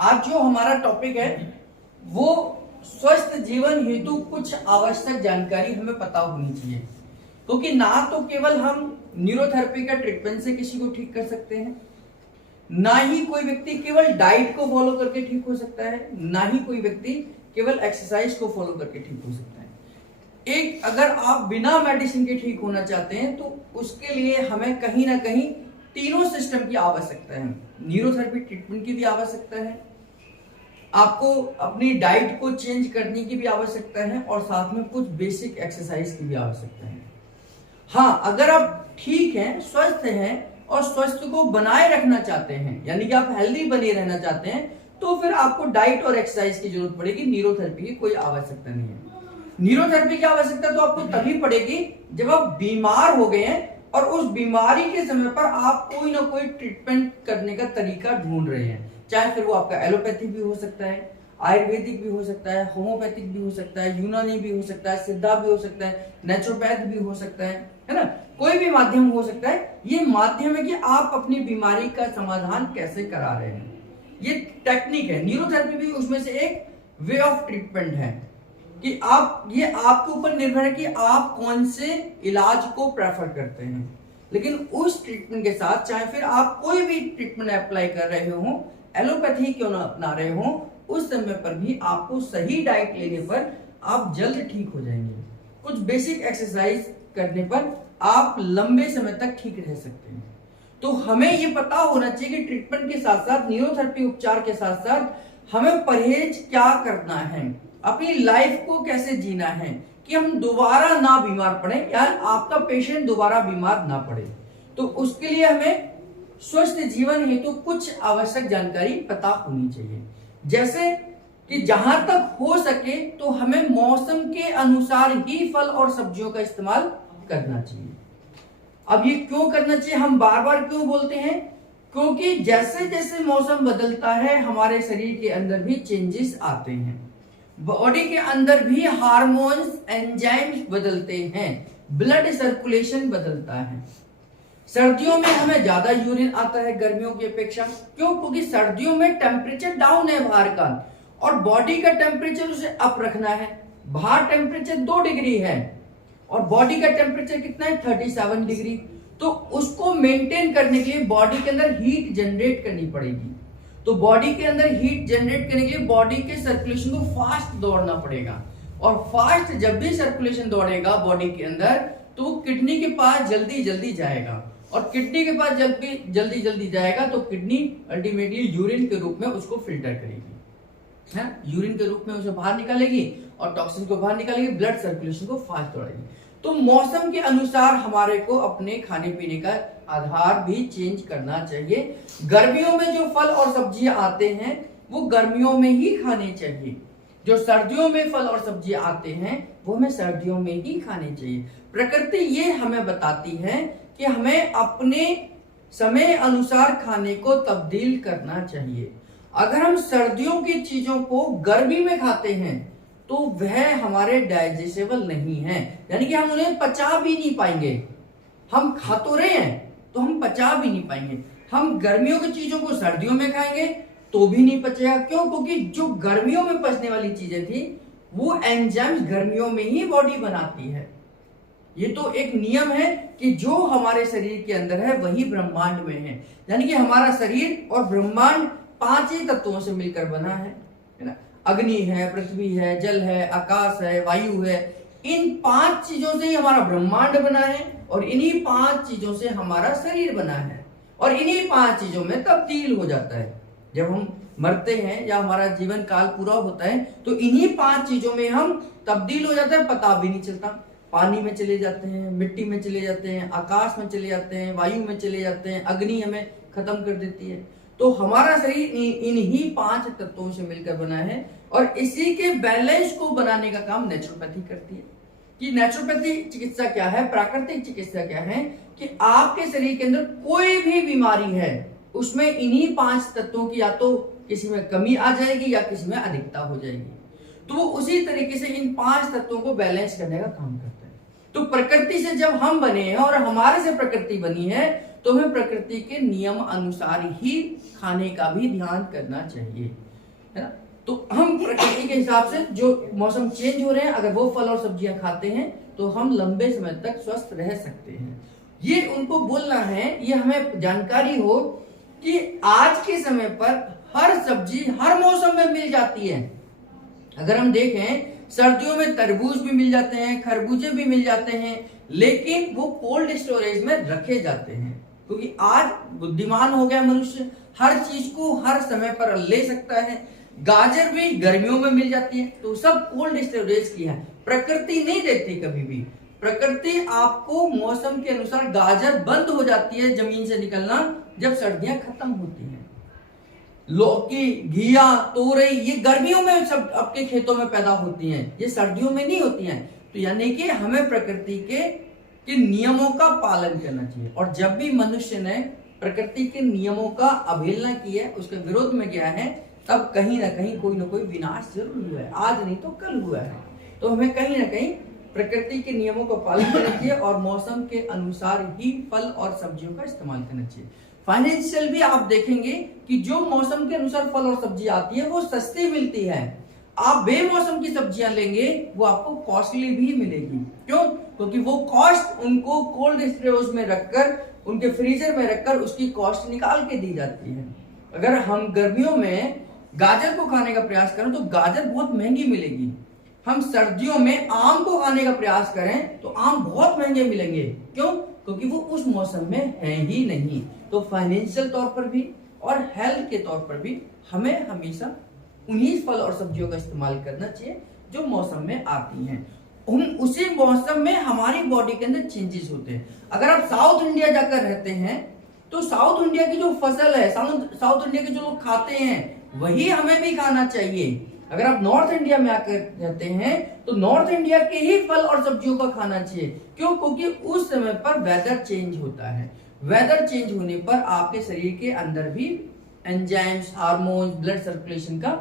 आज जो हमारा टॉपिक है वो स्वस्थ जीवन हेतु कुछ आवश्यक जानकारी हमें पता होनी चाहिए, क्योंकि ना तो केवल हम न्यूरोथेरेपी का ट्रीटमेंट से किसी को ठीक कर सकते हैं, ना ही कोई व्यक्ति केवल डाइट को फॉलो करके ठीक हो सकता है, ना ही कोई व्यक्ति केवल एक्सरसाइज को फॉलो करके ठीक हो सकता है। एक अगर आप बिना मेडिसिन के ठीक होना चाहते हैं तो उसके लिए हमें कहीं ना कहीं तीनों सिस्टम की आवश्यकता है। न्यूरोथेरेपी ट्रीटमेंट की भी आवश्यकता है, आपको अपनी डाइट को चेंज करने की भी आवश्यकता है और साथ में कुछ बेसिक एक्सरसाइज की भी आवश्यकता है। हाँ, अगर आप ठीक हैं, स्वस्थ हैं और स्वस्थ को बनाए रखना चाहते हैं, यानी कि आप हेल्दी बने रहना चाहते हैं, तो फिर आपको डाइट और एक्सरसाइज की जरूरत पड़ेगी। न्यूरोथेरेपी की कोई आवश्यकता नहीं है। न्यूरोथेरेपी की आवश्यकता तो आपको तभी पड़ेगी जब आप बीमार हो गए हैं और उस बीमारी के समय पर आप कोई ना कोई ट्रीटमेंट करने का तरीका ढूंढ रहे हैं, चाहे फिर वो आपका एलोपैथी भी हो सकता है, आयुर्वेदिक भी हो सकता है, होम्योपैथिक भी हो सकता है, यूनानी भी हो सकता है, सिद्धा भी हो सकता है, नेचुरोपैथ भी हो सकता है ना, कोई भी माध्यम हो सकता है। ये माध्यम है कि आप अपनी बीमारी का समाधान कैसे करा रहे हैं, ये टेक्निक है। न्यूरोथेरेपी भी उसमें से एक वे ऑफ ट्रीटमेंट है कि आप, ये आपके ऊपर निर्भर है कि आप कौन से इलाज को प्रेफर करते हैं। लेकिन उस ट्रीटमेंट के साथ चाहे फिर आप कोई भी ट्रीटमेंट अप्लाई कर रहे हो, एलोपैथी क्यों ना अपना रहे हो, उस समय पर भी आपको सही डाइट लेने पर आप जल्द ठीक हो जाएंगे। कुछ बेसिक एक्सरसाइज करने पर आप लंबे समय तक ठीक रह सकते हैं। तो हमें ये पता होना चाहिए कि ट्रीटमेंट के साथ साथ, न्यूरोथेरेपी उपचार के साथ साथ हमें परहेज क्या करना है, अपनी लाइफ को कैसे जीना है कि हम दोबारा ना बीमार पड़े या आपका पेशेंट दोबारा बीमार ना पड़े। तो उसके लिए हमें स्वस्थ जीवन हेतु कुछ आवश्यक जानकारी पता होनी चाहिए, जैसे कि जहां तक हो सके तो हमें मौसम के अनुसार ही फल और सब्जियों का इस्तेमाल करना चाहिए। अब ये क्यों करना चाहिए, हम बार बार क्यों बोलते हैं, क्योंकि जैसे जैसे मौसम बदलता है हमारे शरीर के अंदर भी चेंजेस आते हैं, बॉडी के अंदर भी हार्मोन्स, एंजाइम्स बदलते हैं, ब्लड सर्कुलेशन बदलता है। सर्दियों में हमें ज्यादा यूरिन आता है गर्मियों की अपेक्षा। क्यों? क्योंकि सर्दियों में टेम्परेचर डाउन है बाहर का और बॉडी का टेम्परेचर उसे अप रखना है। बाहर टेम्परेचर 2 डिग्री है और बॉडी का टेम्परेचर कितना है, 37 डिग्री। तो उसको मेंटेन करने के लिए बॉडी के अंदर हीट जनरेट करनी पड़ेगी। तो बॉडी के अंदर हीट जनरेट करने के लिए बॉडी के सर्कुलेशन को फास्ट दौड़ना पड़ेगा, और फास्ट जब भी सर्कुलेशन दौड़ेगा बॉडी के अंदर तो वो किडनी के पास जल्दी जल्दी जाएगा, और किडनी के पास जल्दी जल्दी जाएगा तो किडनी अल्टीमेटली यूरिन के रूप में उसको फिल्टर करेगी, है, यूरिन के रूप में उसे बाहर निकालेगी और टॉक्सिन को बाहर निकालेगी, ब्लड सर्कुलेशन को फास्ट दौड़ाएगी। तो मौसम के अनुसार हमारे को अपने खाने पीने का आधार भी चेंज करना चाहिए। गर्मियों में जो फल और सब्जियां आते हैं वो गर्मियों में ही खाने चाहिए, जो सर्दियों में फल और सब्जियां आते हैं वो हमें सर्दियों में ही खाने चाहिए। प्रकृति ये हमें बताती है कि हमें अपने समय अनुसार खाने को तब्दील करना चाहिए। अगर हम सर्दियों की चीजों को गर्मी में खाते हैं तो वह हमारे डाइजेस्टेबल नहीं है, यानी कि हम उन्हें पचा भी नहीं पाएंगे। हम खा तो रहे हैं तो हम पचा भी नहीं पाएंगे। हम गर्मियों की चीजों को सर्दियों में खाएंगे तो भी नहीं पचेगा। क्यों? क्योंकि जो गर्मियों में पचने वाली चीजें थी वो एंजाइम्स गर्मियों में ही बॉडी बनाती है। ये तो एक नियम है कि जो हमारे शरीर के अंदर है वही ब्रह्मांड में है, यानी कि हमारा शरीर और ब्रह्मांड 5 ही तत्वों से मिलकर बना है ना। अग्नि है, पृथ्वी है, जल है, आकाश है, वायु है। इन 5 चीजों से ही हमारा ब्रह्मांड बना है और इन्हीं 5 चीजों से हमारा शरीर बना है, और इन्हीं 5 चीजों में तब्दील हो जाता है। जब हम मरते हैं या हमारा जीवन काल पूरा होता है तो इन्हीं 5 चीजों में हम तब्दील हो जाते हैं, पता भी नहीं चलता। पानी में चले जाते हैं, मिट्टी में चले जाते हैं, आकाश में चले जाते हैं, वायु में चले जाते हैं, अग्नि हमें खत्म कर देती है। तो हमारा शरीर इन्हीं 5 तत्वों से मिलकर बना है, और इसी के बैलेंस को बनाने का काम नेचुरोपैथी करती है। कि नेचुरोपैथी चिकित्सा क्या है, प्राकृतिक चिकित्सा क्या है, कि आपके शरीर के अंदर कोई भी बीमारी है उसमें इन्हीं 5 तत्वों की या तो किसी में कमी आ जाएगी या किसी में अधिकता हो जाएगी। तो वो उसी तरीके से इन 5 तत्वों को बैलेंस करने का काम करता है। तो प्रकृति से जब हम बने हैं और हमारे से प्रकृति बनी है तो हमें प्रकृति के नियम अनुसार ही खाने का भी ध्यान करना चाहिए, है ना। तो हम प्रकृति के हिसाब से जो मौसम चेंज हो रहे हैं, अगर वो फल और सब्जियां खाते हैं तो हम लंबे समय तक स्वस्थ रह सकते हैं। ये उनको बोलना है, ये हमें जानकारी हो कि आज के समय पर हर सब्जी हर मौसम में मिल जाती है। अगर हम देखें सर्दियों में तरबूज भी मिल जाते हैं, खरबूजे भी मिल जाते हैं, लेकिन वो कोल्ड स्टोरेज में रखे जाते हैं, क्योंकि आज बुद्धिमान हो गया मनुष्य, हर चीज को हर समय पर ले सकता है। गाजर भी गर्मियों में मिल जाती है, तो सब कोल्ड स्टोरेज की है। प्रकृति नहीं देती कभी भी, प्रकृति आपको मौसम के अनुसार गाजर बंद हो जाती है जमीन से निकलना जब सर्दियां खत्म होती हैं। लौकी, घिया, तोरई ये गर्मियों में सब आपके खेतों में पैदा होती हैं, ये सर्दियों में नहीं होती हैं। तो यानी कि हमें प्रकृति के नियमों का पालन करना चाहिए। और जब भी मनुष्य ने प्रकृति के नियमों का अवहेलना की है, उसके विरोध में गया है, तब कहीं ना कहीं कोई ना कोई विनाश जरूर हुआ है, आज नहीं तो कल हुआ है। तो हमें कहीं ना कहीं प्रकृति के नियमों का पालन करना चाहिए और मौसम के अनुसार ही फल और सब्जियों का इस्तेमाल करना चाहिए। फाइनेंशियल भी आप देखेंगे कि जो मौसम के अनुसार फल और सब्जी आती है वो सस्ती मिलती है। आप बेमौसम की सब्जियां लेंगे वो आपको कॉस्टली भी मिलेगी। क्यों? क्योंकि वो कॉस्ट उनको कोल्ड स्टोरेज में रखकर, उनके फ्रीजर में रखकर उसकी कॉस्ट निकाल के दी जाती है। अगर हम गर्मियों में गाजर को खाने का प्रयास करें तो गाजर बहुत महंगी मिलेगी। हम सर्दियों में आम को खाने का प्रयास करें तो आम बहुत महंगे मिलेंगे। क्यों? क्योंकि वो उस मौसम में है ही नहीं। तो फाइनेंशियल तौर पर भी और हेल्थ के तौर पर भी हमें हमेशा उन्हीं फल और सब्जियों का इस्तेमाल करना चाहिए जो मौसम में आती हैं। हम उसी मौसम में हमारी बॉडी के अंदर चेंजेस होते हैं। अगर आप साउथ इंडिया जाकर रहते हैं तो साउथ इंडिया की जो फसल है, साउथ इंडिया के जो लोग खाते हैं वही हमें भी खाना चाहिए। अगर आप नॉर्थ इंडिया में आकर रहते हैं तो नॉर्थ इंडिया के ही फल और सब्जियों का खाना चाहिए। क्यों? क्योंकि उस समय पर वेदर चेंज होता है। वेदर चेंज होने पर आपके शरीर के अंदर भी एंजाइम्स, हार्मोन्स, ब्लड सर्कुलेशन का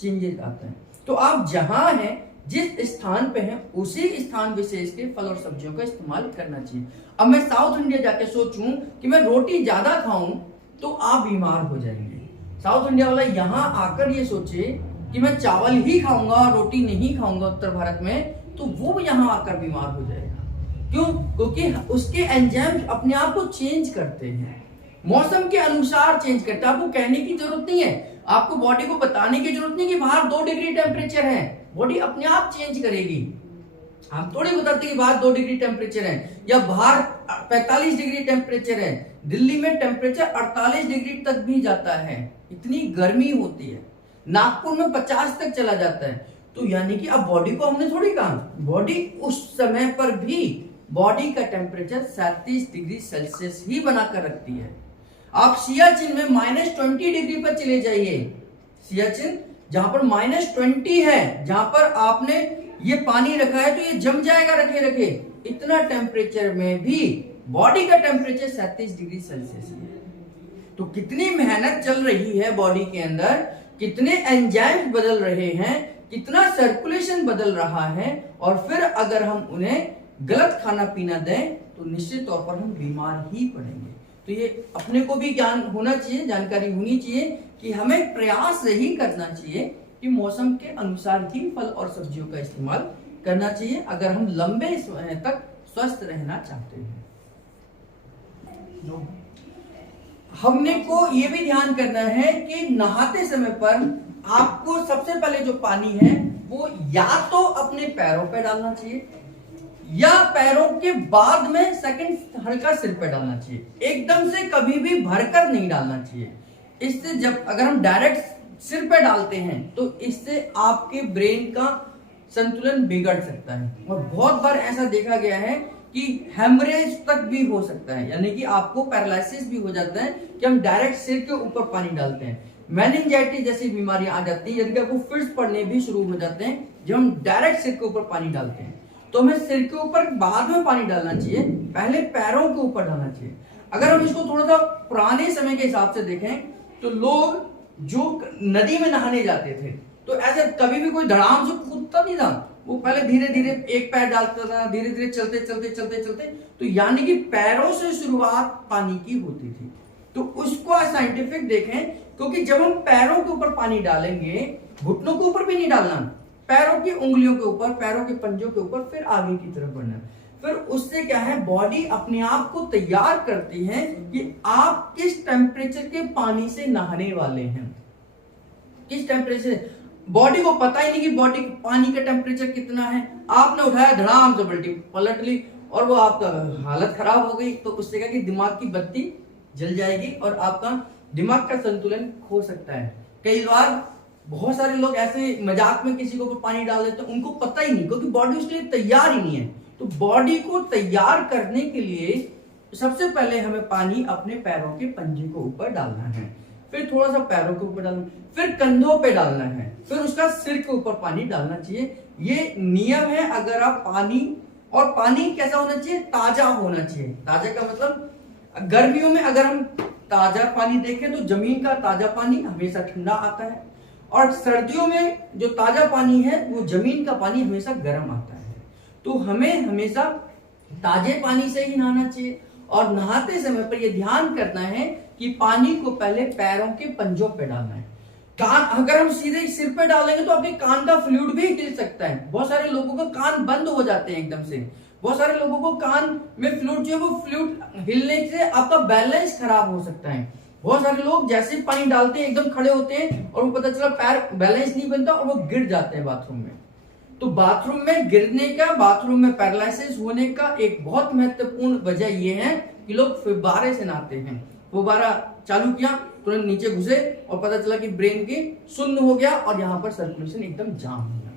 चेंजेस आता है। तो आप जहां हैं, जिस स्थान पे हैं, उसी स्थान विशेष के फल और सब्जियों का इस्तेमाल करना चाहिए। अब मैं साउथ इंडिया जाके सोचूं कि मैं रोटी ज्यादा खाऊं तो आप बीमार हो जाएंगे। साउथ इंडिया वाला यहां आकर ये सोचे कि मैं चावल ही खाऊंगा, रोटी नहीं खाऊंगा उत्तर भारत में, तो वो यहां आकर बीमार हो जाएगा। क्यों? क्योंकि उसके एंजाइम अपने आप को चेंज करते हैं, मौसम के अनुसार चेंज करते हैं। आपको कहने की जरूरत नहीं है, आपको बॉडी को बताने की जरूरत नहीं कि बाहर 2 डिग्री टेम्परेचर है, बॉडी अपने आप चेंज करेगी। हम थोड़ी बताते कि बाहर 2 डिग्री टेम्परेचर है या बाहर 45 डिग्री टेम्परेचर है। दिल्ली में टेम्परेचर 48 डिग्री तक भी जाता है, इतनी गर्मी होती है। नागपुर में 50 तक चला जाता है। तो यानी कि अब बॉडी को हमने थोड़ी कहा, बॉडी उस समय पर भी बॉडी का टेम्परेचर 37 डिग्री सेल्सियस ही बनाकर रखती है। आप सियाचिन में -20 डिग्री पर चले जाइए, सियाचिन जहां पर -20 है, जहां पर आपने ये पानी रखा है तो ये जम जाएगा रखे रखे। इतना टेम्परेचर में भी बॉडी का टेम्परेचर 37 डिग्री सेल्सियस है। तो कितनी मेहनत चल रही है बॉडी के अंदर, कितने एंजाइम्स बदल रहे हैं, कितना सर्कुलेशन बदल रहा है, और फिर अगर हम उन्हें गलत खाना पीना दें तो निश्चित तौर पर हम बीमार ही पड़ेंगे। तो ये अपने को भी ज्ञान होना चाहिए, जानकारी होनी चाहिए कि हमें प्रयास यही करना चाहिए कि मौसम के अनुसार ही फल और सब्जियों का इस्तेमाल करना चाहिए अगर हम लंबे समय तक स्वस्थ रहना चाहते हैं। हमने को ये भी ध्यान करना है कि नहाते समय पर आपको सबसे पहले जो पानी है वो या तो अपने पैरों पे डालना चाहिए या पैरों के बाद में सेकंड हल्का सिर पे डालना चाहिए। एकदम से कभी भी भरकर नहीं डालना चाहिए। इससे जब अगर हम डायरेक्ट सिर पे डालते हैं तो इससे आपके ब्रेन का संतुलन बिगड़ सकता है और बहुत बार ऐसा देखा गया है कि हेमरेज तक भी हो सकता है, यानी कि आपको पैरालिसिस भी हो जाता है कि हम डायरेक्ट सिर के ऊपर पानी डालते हैं। मेनिंजाइटिस जैसी बीमारियां आ जाती है, यानी कि आपको फिट्स पड़ने भी शुरू हो जाते हैं जब हम डायरेक्ट सिर के ऊपर पानी डालते हैं। तो हमें सिर के ऊपर बाद में पानी डालना चाहिए, पहले पैरों के ऊपर डालना चाहिए। अगर हम इसको थोड़ा सा पुराने समय के हिसाब से देखें तो लोग जो नदी में नहाने जाते थे तो ऐसे कभी भी कोई धड़ाम से कूदता नहीं था, वो पहले धीरे धीरे एक पैर डालता था, धीरे धीरे चलते चलते चलते चलते, तो यानी कि पैरों से शुरुआत पानी की होती थी। तो उसको साइंटिफिक देखें, क्योंकि जब हम पैरों के ऊपर पानी डालेंगे, घुटनों के ऊपर भी नहीं डालना, पैरों की उंगलियों के ऊपर, पैरों के पंजों के ऊपर, फिर आगे की तरफ बढ़ना। फिर उससे क्या है, बॉडी अपने आप को तैयार करती है कि आप किस टेम्परेचर के पानी से नहाने वाले हैं, किस टेम्परेचर। बॉडी को पता ही नहीं कि बॉडी पानी का टेम्परेचर कितना है। आपने उठाया, धड़ाम से पलट ली और वो आपका हालत खराब हो गई, तो उससे क्या कि दिमाग की बत्ती जल जाएगी और आपका दिमाग का संतुलन खो सकता है। कई बार बहुत सारे लोग ऐसे मजाक में किसी को पानी डाल देते हैं, उनको पता ही नहीं, क्योंकि बॉडी उसके लिए तैयार ही नहीं है। तो बॉडी को तैयार करने के लिए सबसे पहले हमें पानी अपने पैरों के पंजे को ऊपर डालना है, फिर थोड़ा सा पैरों के ऊपर डालना, फिर कंधों पे डालना है, फिर उसका सिर के ऊपर पानी डालना चाहिए। ये नियम है। अगर आप पानी, और पानी कैसा होना चाहिए, ताजा होना चाहिए। ताजा का मतलब, गर्मियों में अगर हम ताजा पानी देखें तो जमीन का ताजा पानी हमेशा ठंडा आता है, और सर्दियों में जो ताजा पानी है वो जमीन का पानी हमेशा गर्म आता है। तो हमें हमेशा ताजे पानी से ही नहाना चाहिए, और नहाते समय पर यह ध्यान करना है कि पानी को पहले पैरों के पंजों पे डालना है। कान, अगर हम सीधे सिर पे डालेंगे तो आपके कान का फ्लूइड भी हिल सकता है। बहुत सारे लोगों का कान बंद हो जाते हैं एकदम से, बहुत सारे लोगों को कान में फ्लूइड जो है वो फ्लूइड हिलने से आपका बैलेंस खराब हो सकता है। बहुत सारे लोग जैसे ही पानी डालते हैं एकदम खड़े होते हैं और वो पता चला पैर बैलेंस नहीं बनता और वो गिर जाते हैं बाथरूम में। तो बाथरूम में गिरने का, बाथरूम में पैरालिसिस होने का एक बहुत महत्वपूर्ण वजह यह है कि लोग फुब्बारे से नहाते हैं। फुब्बारा चालू किया, तुरंत नीचे घुसे और पता चला कि ब्रेन की शून्य हो गया और यहाँ पर सर्कुलेशन एकदम जाम हो गया।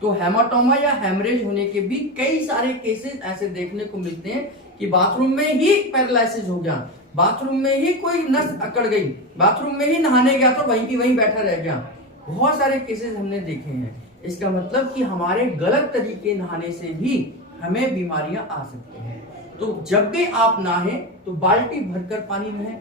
तो हेमाटोमा या हेमरेज होने के भी कई सारे केसेस ऐसे देखने को मिलते हैं कि बाथरूम में ही पैरालिसिस हो गया, बाथरूम में ही कोई नस अकड़ गई, बाथरूम में ही नहाने गया तो वहीं की वहीं बैठा रह गया। बहुत सारे केसेस हमने देखे हैं। इसका मतलब कि हमारे गलत तरीके नहाने से भी हमें बीमारियां आ सकती हैं। तो जब भी आप नहाएं तो बाल्टी भरकर पानी नहाएं,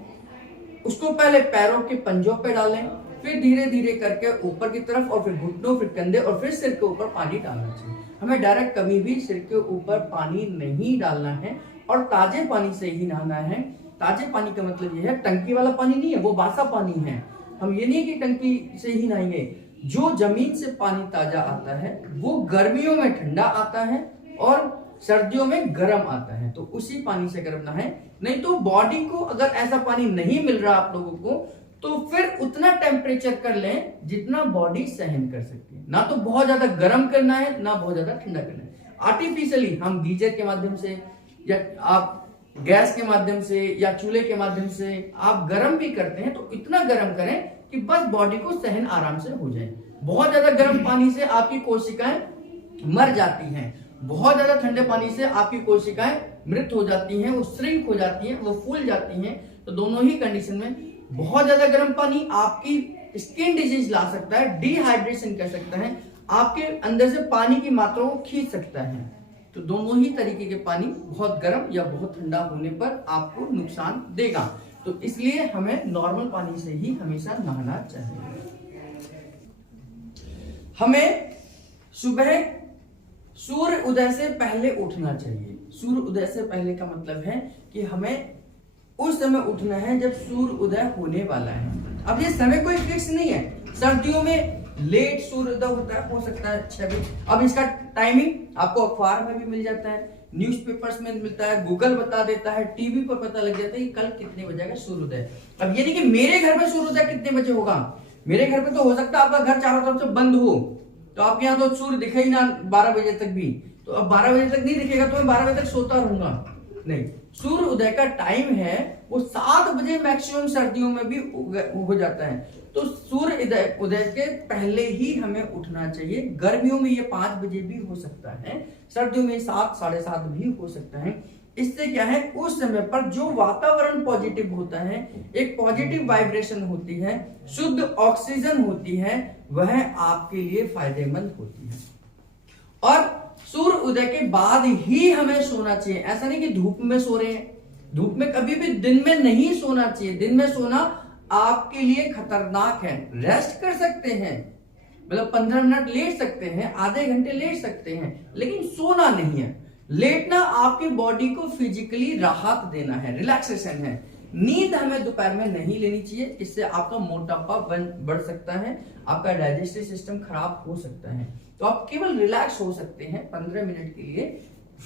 उसको पहले पैरों के पंजों पे डालें, फिर धीरे धीरे करके ऊपर की तरफ, और फिर घुटनों, फिर कंधे, और फिर सिर के ऊपर पानी डालना चाहिए। हमें डायरेक्ट कभी भी सिर के ऊपर पानी नहीं डालना है और ताजे पानी से ही नहाना है। ताजे पानी का मतलब यह है, टंकी वाला पानी नहीं है, वो बासा पानी है। हम ये नहीं कि टंकी से ही नहाएंगे। जो जमीन से पानी ताजा आता है वो गर्मियों में ठंडा आता है और सर्दियों में गर्म आता है, तो उसी पानी से गर्म नहाएं। नहीं तो बॉडी को अगर ऐसा पानी नहीं मिल रहा आप लोगों को, तो फिर उतना टेम्परेचर कर लें जितना बॉडी सहन कर सकती है। ना तो बहुत ज्यादा गर्म करना है, ना बहुत ज्यादा ठंडा करना है। आर्टिफिशियली हम गीजर के माध्यम से या आप गैस के माध्यम से या चूल्हे के माध्यम से आप गर्म भी करते हैं, तो इतना गर्म करें कि बस बॉडी को सहन आराम से हो जाए। बहुत ज्यादा गर्म पानी से आपकी कोशिकाएं मर जाती हैं, बहुत ज्यादा ठंडे पानी से आपकी कोशिकाएं मृत हो जाती हैं, वो श्रिंक हो जाती हैं, वो फूल जाती हैं। तो दोनों ही कंडीशन में बहुत ज्यादा गर्म पानी आपकी स्किन डिजीज ला सकता है, डिहाइड्रेशन कर सकता है, आपके अंदर से पानी की मात्रा को खींच सकता है। तो दोनों ही तरीके के पानी बहुत गर्म या बहुत ठंडा होने पर आपको नुकसान देगा। तो इसलिए हमें नॉर्मल पानी से ही हमेशा नहाना चाहिए। हमें सुबह सूर्य उदय से पहले उठना चाहिए। सूर्य उदय से पहले का मतलब है कि हमें उस समय उठना है जब सूर्य उदय होने वाला है। अब ये समय कोई फिक्स नहीं है। सर्दियों में लेट सूर्योदय होता है, हो सकता है 6 बजे। अब इसका टाइमिंग आपको अखबार में भी मिल जाता है, न्यूज़पेपर्स में मिलता है, गूगल बता देता है, टीवी पर पता लग जाता है कि कल कितने बजे का सूर्योदय। अब ये नहीं कि मेरे घर में सूर्योदय कितने बजे होगा। मेरे घर पे तो हो सकता है आपका घर चारों तरफ से बंद हो, तो आपके यहाँ तो सूर्य दिखे ही ना 12 बजे तक भी। तो अब 12 बजे तक नहीं दिखेगा तो मैं 12 बजे तक सोता रहूंगा? नहीं। सूर्य उदय का टाइम है वो 7 बजे मैक्सिमम सर्दियों में भी हो जाता है। तो सूर्य उदय के पहले ही हमें उठना चाहिए। गर्मियों में ये 5 बजे भी हो सकता है, सर्दियों में 7, 7:30 भी हो सकता है। इससे क्या है, उस समय पर जो वातावरण पॉजिटिव होता है, एक पॉजिटिव वाइब्रेशन होती है, शुद्ध ऑक्सीजन होती है, वह आपके लिए फायदेमंद होती है। और सूर्य उदय के बाद ही हमें सोना चाहिए। ऐसा नहीं कि धूप में सो रहे हैं, धूप में कभी भी दिन में नहीं सोना चाहिए। दिन में सोना आपके लिए खतरनाक है। रेस्ट कर सकते हैं, मतलब 15 मिनट लेट सकते हैं, आधे घंटे लेट सकते हैं, लेकिन सोना नहीं है। लेटना आपकी बॉडी को फिजिकली राहत देना है, रिलैक्सेशन है। नींद हमें दोपहर में नहीं लेनी चाहिए, इससे आपका मोटापा बढ़ सकता है, आपका डाइजेस्टिव सिस्टम खराब हो सकता है। तो आप केवल रिलैक्स हो सकते हैं 15 मिनट के लिए,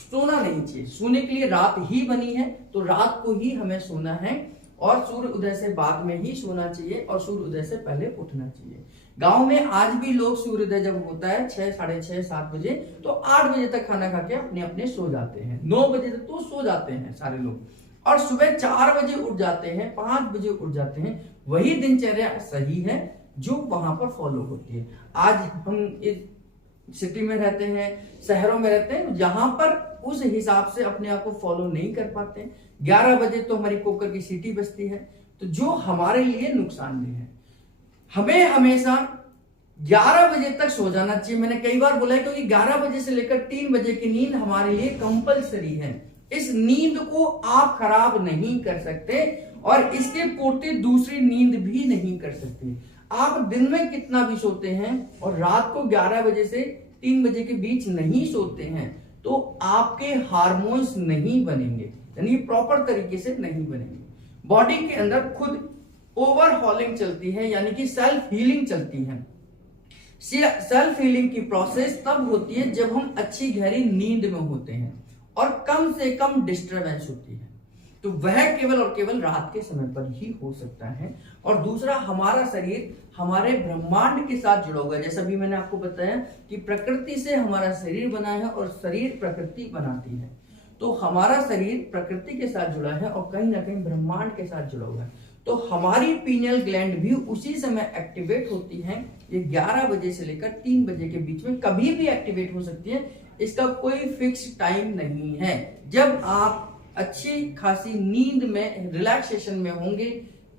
सोना नहीं चाहिए। सोने के लिए रात ही बनी है, तो रात को ही हमें सोना है और सूर्य उदय से बाद में ही सोना चाहिए और सूर्य उदय से पहले उठना चाहिए। गांव में आज भी लोग सूर्योदय जब होता है 6, साढ़े 6, 7 बजे, तो 8 बजे तक खाना खा के अपने अपने सो जाते हैं। 9 बजे तक तो सो जाते हैं सारे लोग, और सुबह 4 बजे उठ जाते हैं, 5 बजे उठ जाते हैं। वही दिनचर्या सही है जो वहां पर फॉलो होती है। आज हम इस सिटी में रहते हैं, शहरों में रहते हैं, जहां पर उस हिसाब से अपने आप को फॉलो नहीं कर पाते। 11 बजे तो हमारी कुकर की सीटी बजती है, तो जो हमारे लिए नुकसानदेह है। हमें हमेशा 11 बजे तक सो जाना चाहिए। मैंने कई बार बोला है, क्योंकि 11 बजे से लेकर 3 बजे की नींद हमारे लिए कंपलसरी है। इस नींद को आप खराब नहीं कर सकते और इसके पूर्ति दूसरी नींद भी नहीं कर सकते। आप दिन में कितना भी सोते हैं और रात को 11 बजे से 3 बजे के बीच नहीं सोते हैं, तो आपके हार्मोन्स नहीं बनेंगे, यानी प्रॉपर तरीके से नहीं बनेंगे। बॉडी के अंदर खुद ओवरहॉलिंग चलती है, यानी कि सेल्फ हीलिंग चलती है। सेल्फ हीलिंग की प्रोसेस तब होती है जब हम अच्छी गहरी नींद में होते हैं और कम से कम डिस्टरबेंस होती है, तो वह केवल और केवल रात के समय पर ही हो सकता है। और दूसरा, हमारा शरीर हमारे ब्रह्मांड के साथ जुड़ा हुआ है। जैसा भी मैंने आपको बताया कि प्रकृति से हमारा शरीर बना है और शरीर प्रकृति बनाती है, तो हमारा शरीर प्रकृति के साथ जुड़ा है और कहीं ना कहीं ब्रह्मांड के साथ जुड़ा हुआ है। तो हमारी पीनियल ग्लैंड भी उसी समय एक्टिवेट होती है। ये 11 बजे से लेकर 3 बजे के बीच में कभी भी एक्टिवेट हो सकती है, इसका कोई फिक्स टाइम नहीं है। जब आप अच्छी खासी नींद में, रिलैक्सेशन में होंगे,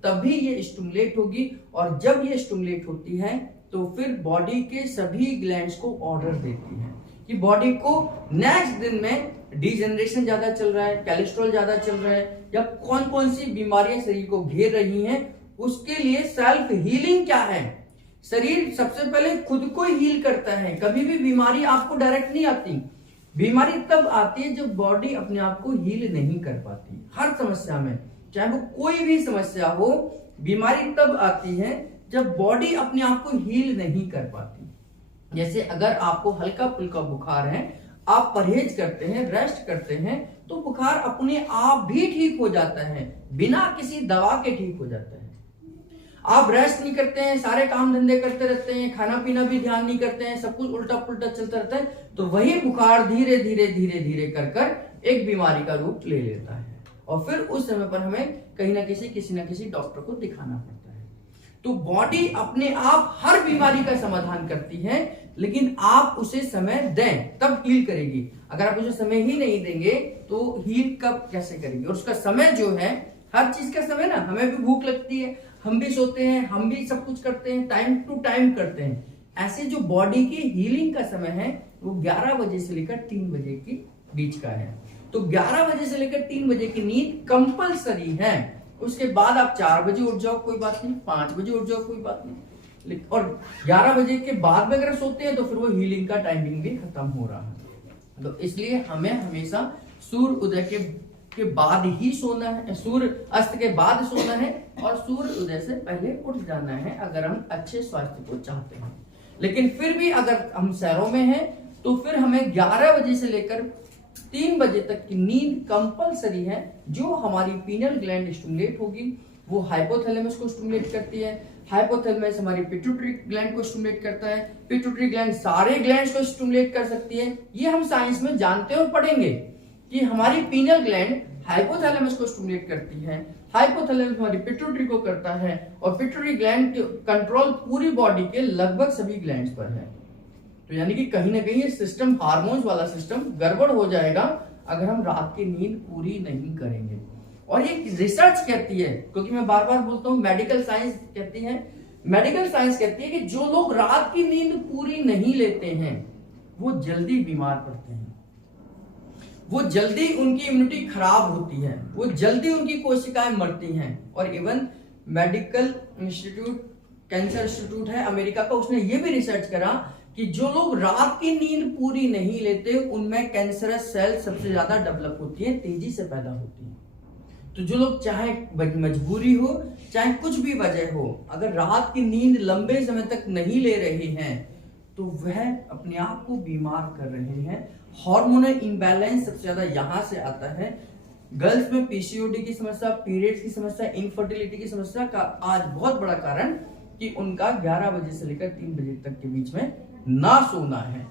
तभी ये स्टिमुलेट होगी, और जब ये स्टिमुलेट होती है तो फिर बॉडी के सभी ग्लैंड्स को ऑर्डर देती है कि बॉडी को नेक्स्ट दिन में डिजेनरेशन ज्यादा चल रहा है, कोलेस्ट्रॉल ज्यादा चल रहा है, या कौन कौन सी बीमारियां शरीर को घेर रही हैं, उसके लिए सेल्फ हीलिंग क्या है। शरीर सबसे पहले खुद को हील करता है। कभी भी बीमारी आपको डायरेक्ट नहीं आती, बीमारी तब आती है जब बॉडी अपने आप को हील नहीं कर पाती। हर समस्या में, चाहे वो कोई भी समस्या हो, बीमारी तब आती है जब बॉडी अपने आप को हील नहीं कर पाती। जैसे अगर आपको हल्का फुल्का बुखार है, आप परहेज करते हैं, रेस्ट करते हैं, तो बुखार अपने आप भी ठीक हो जाता है, बिना किसी दवा के ठीक हो जाता है। आप रेस्ट नहीं करते हैं, सारे काम धंधे करते रहते हैं, खाना पीना भी ध्यान नहीं करते हैं, सब कुछ उल्टा पुल्टा चलता रहता है, तो वही बुखार धीरे धीरे धीरे धीरे कर कर एक बीमारी का रूप ले लेता है, और फिर उस समय पर हमें कहीं ना किसी डॉक्टर को दिखाना पड़ता है। तो बॉडी अपने आप हर बीमारी का समाधान करती है, लेकिन आप उसे समय दें तब हील करेगी। अगर आप उसे समय ही नहीं देंगे तो हील कब कैसे करेगी। और उसका समय जो है, हर चीज का समय ना, हमें भी भूख लगती है, हम भी सोते हैं, हम भी सब कुछ करते हैं, टाइम टू टाइम करते हैं। ऐसे जो बॉडी की हीलिंग का समय है वो 11 बजे से लेकर 3 बजे के बीच का है। तो 11 बजे से लेकर 3 बजे की नींद कंपलसरी है। उसके बाद आप 4 बजे उठ जाओ कोई बात नहीं, 5 बजे उठ जाओ कोई बात नहीं, और 11 बजे के बाद में अगर सोते हैं तो फिर वो हीलिंग का टाइमिंग भी खत्म हो रहा है। तो इसलिए हमें हमेशा सूर्य उदय के बाद ही सोना है, सूर्य अस्त के बाद सोना है, और सूर्य उदय से पहले उठ जाना है अगर हम अच्छे स्वास्थ्य को चाहते हैं। लेकिन फिर भी अगर हम शहरों में हैं तो फिर हमें 11 बजे से लेकर 3 बजे तक की नींद कंपलसरी है। जो हमारी पीनियल ग्लैंड स्टिमुलेट होगी वो हाइपोथैलेमस को स्टिमुलेट करती है, हाइपोथैलेमस हमारी पिट्यूटरी ग्लैंड को स्टिमुलेट करता है, पिट्यूटरी ग्लैंड सारे ग्लैंड्स को स्टिमुलेट कर सकती है। ये हम साइंस में जानते और पढ़ेंगे कि हमारी पीनियल ग्लैंड हाइपोथैलेमस को स्टिमुलेट करती है, हाइपोथैलेमस हमारी पिट्यूटरी को करता है, और पिट्यूटरी ग्लैंड कंट्रोल पूरी बॉडी के लगभग सभी ग्लैंड्स पर है। तो यानी कि कहीं ना कहीं ये सिस्टम, हार्मोन्स वाला सिस्टम गड़बड़ हो जाएगा अगर हम रात की नींद पूरी नहीं करेंगे। और ये रिसर्च कहती है, क्योंकि मैं बार बार बोलता हूं, मेडिकल साइंस कहती है, मेडिकल साइंस कहती है कि जो लोग रात की नींद पूरी नहीं लेते हैं वो जल्दी बीमार पड़ते हैं, वो जल्दी उनकी इम्यूनिटी खराब होती है, वो जल्दी उनकी कोशिकाएं मरती हैं। और even medical institute cancer institute है अमेरिका का, उसने ये भी रिसर्च करा कि जो लोग रात की नींद पूरी नहीं लेते उनमें कैंसरस सेल सबसे ज्यादा डेवलप होती है, तेजी से पैदा होती है। तो जो लोग चाहे मजबूरी हो चाहे कुछ भी वजह हो, अगर रात की नींद लंबे समय तक नहीं ले रहे हैं तो वह अपने आप को बीमार कर रहे हैं। हार्मोनल इम्बैलेंस सबसे ज्यादा यहां से आता है। गर्ल्स में पीसीओडी की समस्या, पीरियड्स की समस्या, इनफर्टिलिटी की समस्या का आज बहुत बड़ा कारण कि उनका 11 बजे से लेकर 3 बजे तक के बीच में ना सोना है।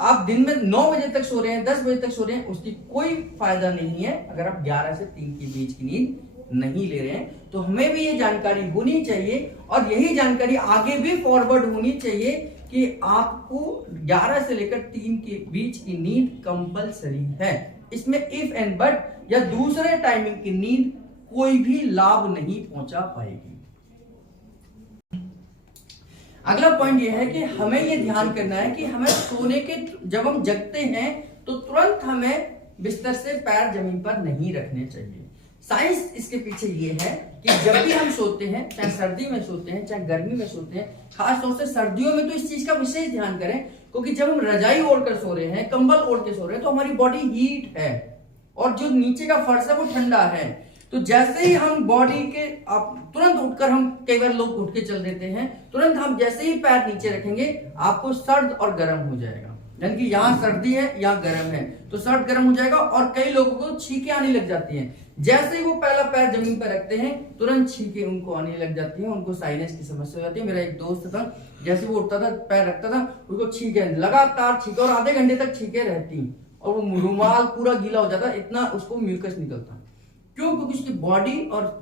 आप दिन में 9 बजे तक सो रहे हैं, 10 बजे तक सो रहे हैं, उसकी कोई फायदा नहीं है अगर आप 11 से 3 के बीच की नींद नहीं ले रहे हैं। तो हमें भी ये जानकारी होनी चाहिए और यही जानकारी आगे भी फॉरवर्ड होनी चाहिए कि आपको 11 से लेकर 3 के बीच की नींद कंपलसरी है। इसमें इफ एंड बट या दूसरे टाइमिंग की नींद कोई भी लाभ नहीं पहुंचा पाएगी। अगला पॉइंट यह है कि हमें यह ध्यान करना है कि हमें सोने के जब हम जगते हैं तो तुरंत हमें बिस्तर से पैर जमीन पर नहीं रखने चाहिए। साइंस इसके पीछे ये है कि जब भी हम सोते हैं, चाहे सर्दी में सोते हैं चाहे गर्मी में सोते हैं, खास तौर से सर्दियों में तो इस चीज का विशेष ध्यान करें, क्योंकि जब हम रजाई ओढ़कर सो रहे हैं, कंबल ओढ़ के सो रहे हैं तो हमारी बॉडी हीट है और जो नीचे का फर्श है वो ठंडा है। तो जैसे ही हम बॉडी के आप तुरंत उठकर, हम कई बार लोग उठ के चल देते हैं, तुरंत हम जैसे ही पैर नीचे रखेंगे आपको सर्द और गर्म हो जाएगा, यानी कि यहाँ सर्दी है यहाँ गर्म है तो सर्द गर्म हो जाएगा और कई लोगों को छींकें आने लग जाती हैं। जैसे ही वो पहला पैर जमीन पर रखते हैं तुरंत छींकें उनको आने लग जाती हैं, उनको साइनस की समस्या हो जाती है। मेरा एक दोस्त था, जैसे वो उठता था पैर रखता था उसको छींकें लगातार छींकें और आधे घंटे तक छींकें रहती और वो रुमाल पूरा गीला हो जाता, इतना उसको म्यूकस निकलता। क्यों? क्योंकि उसकी बॉडी और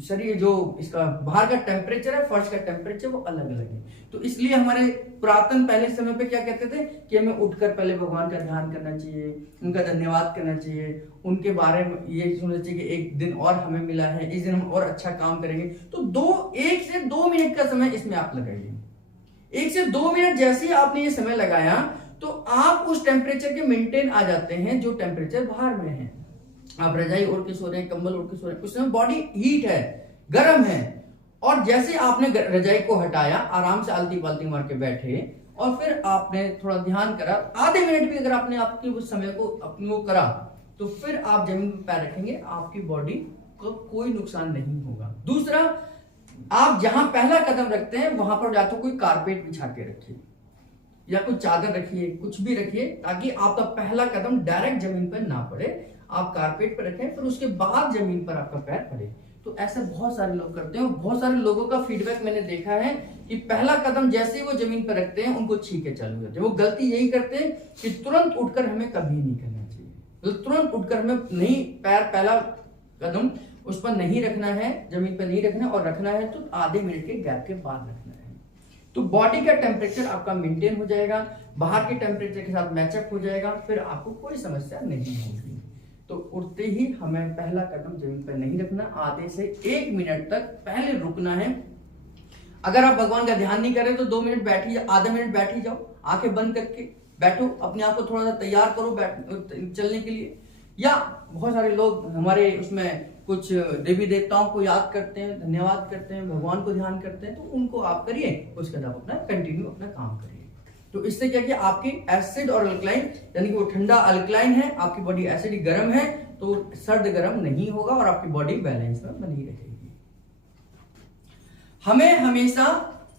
शरीर जो इसका बाहर का टेम्परेचर है, फर्श का टेम्परेचर वो अलग अलग है। तो इसलिए हमारे पुरातन पहले समय पे क्या कहते थे कि हमें उठकर पहले भगवान का ध्यान करना चाहिए, उनका धन्यवाद करना चाहिए, उनके बारे में ये सोचना चाहिए कि एक दिन और हमें मिला है, इस दिन हम और अच्छा काम करेंगे। तो 1 से 2 मिनट का समय इसमें आप लगाइए। 1 से 2 मिनट जैसे ही आपने ये समय लगाया तो आप उस टेम्परेचर के मेंटेन आ जाते हैं जो टेम्परेचर बाहर में है। आप रजाई ओढ़ के सो रहे हैं, कंबल ओढ़ के सो रहे हैं, उस समय बॉडी हीट है, गर्म है, और जैसे आपने रजाई को हटाया, आराम से आलती पालती मार के बैठे और फिर आपने थोड़ा ध्यान करा, आधे मिनट भी अगर आपने आपके उस समय को अपने को करा तो फिर आप जमीन पर पैर रखेंगे, आपकी बॉडी को कोई नुकसान नहीं होगा। दूसरा, आप जहां पहला कदम रखते हैं वहां पर या तो कोई कारपेट बिछा के रखिए या कोई चादर रखिए, कुछ भी रखिए ताकि आपका पहला कदम डायरेक्ट जमीन पर ना पड़े। आप कारपेट पर रखें फिर उसके बाद जमीन पर आपका पैर पड़े। तो ऐसा बहुत सारे लोग करते हैं और बहुत सारे लोगों का फीडबैक मैंने देखा है कि पहला कदम जैसे ही वो जमीन पर रखते हैं उनको छींके चालू हो जाते हैं। वो गलती यही करते हैं कि तुरंत उठकर हमें कभी नहीं करना चाहिए, तो तुरंत उठकर हमें नहीं, पैर पहला कदम उस पर नहीं रखना है, जमीन पर नहीं रखना, और रखना है तो आधे मिनट के गैप के बाद रखना है। तो बॉडी का टेम्परेचर आपका मेंटेन हो जाएगा, बाहर के टेम्परेचर के साथ मैचअप हो जाएगा, फिर आपको कोई समस्या नहीं होगी। तो उठते ही हमें पहला कदम जमीन पर नहीं रखना, आधे से 1 मिनट तक पहले रुकना है। अगर आप भगवान का ध्यान नहीं कर रहे तो 2 मिनट बैठी, आधा मिनट बैठ ही जाओ, आंखें बंद करके बैठो, अपने आप को थोड़ा सा तैयार करो चलने के लिए। या बहुत सारे लोग हमारे उसमें कुछ देवी देवताओं को याद करते हैं, धन्यवाद करते हैं, भगवान को ध्यान करते हैं, तो उनको आप करिए, उसके बाद अपना कंटिन्यू अपना काम करिए। तो इससे क्या कि आपकी एसिड और अल्कलाइन, यानी कि वो ठंडा अल्कलाइन है, आपकी बॉडी एसिड गर्म है, तो सर्द गर्म नहीं होगा और आपकी बॉडी बैलेंस में बनी रहेगी। हमें हमेशा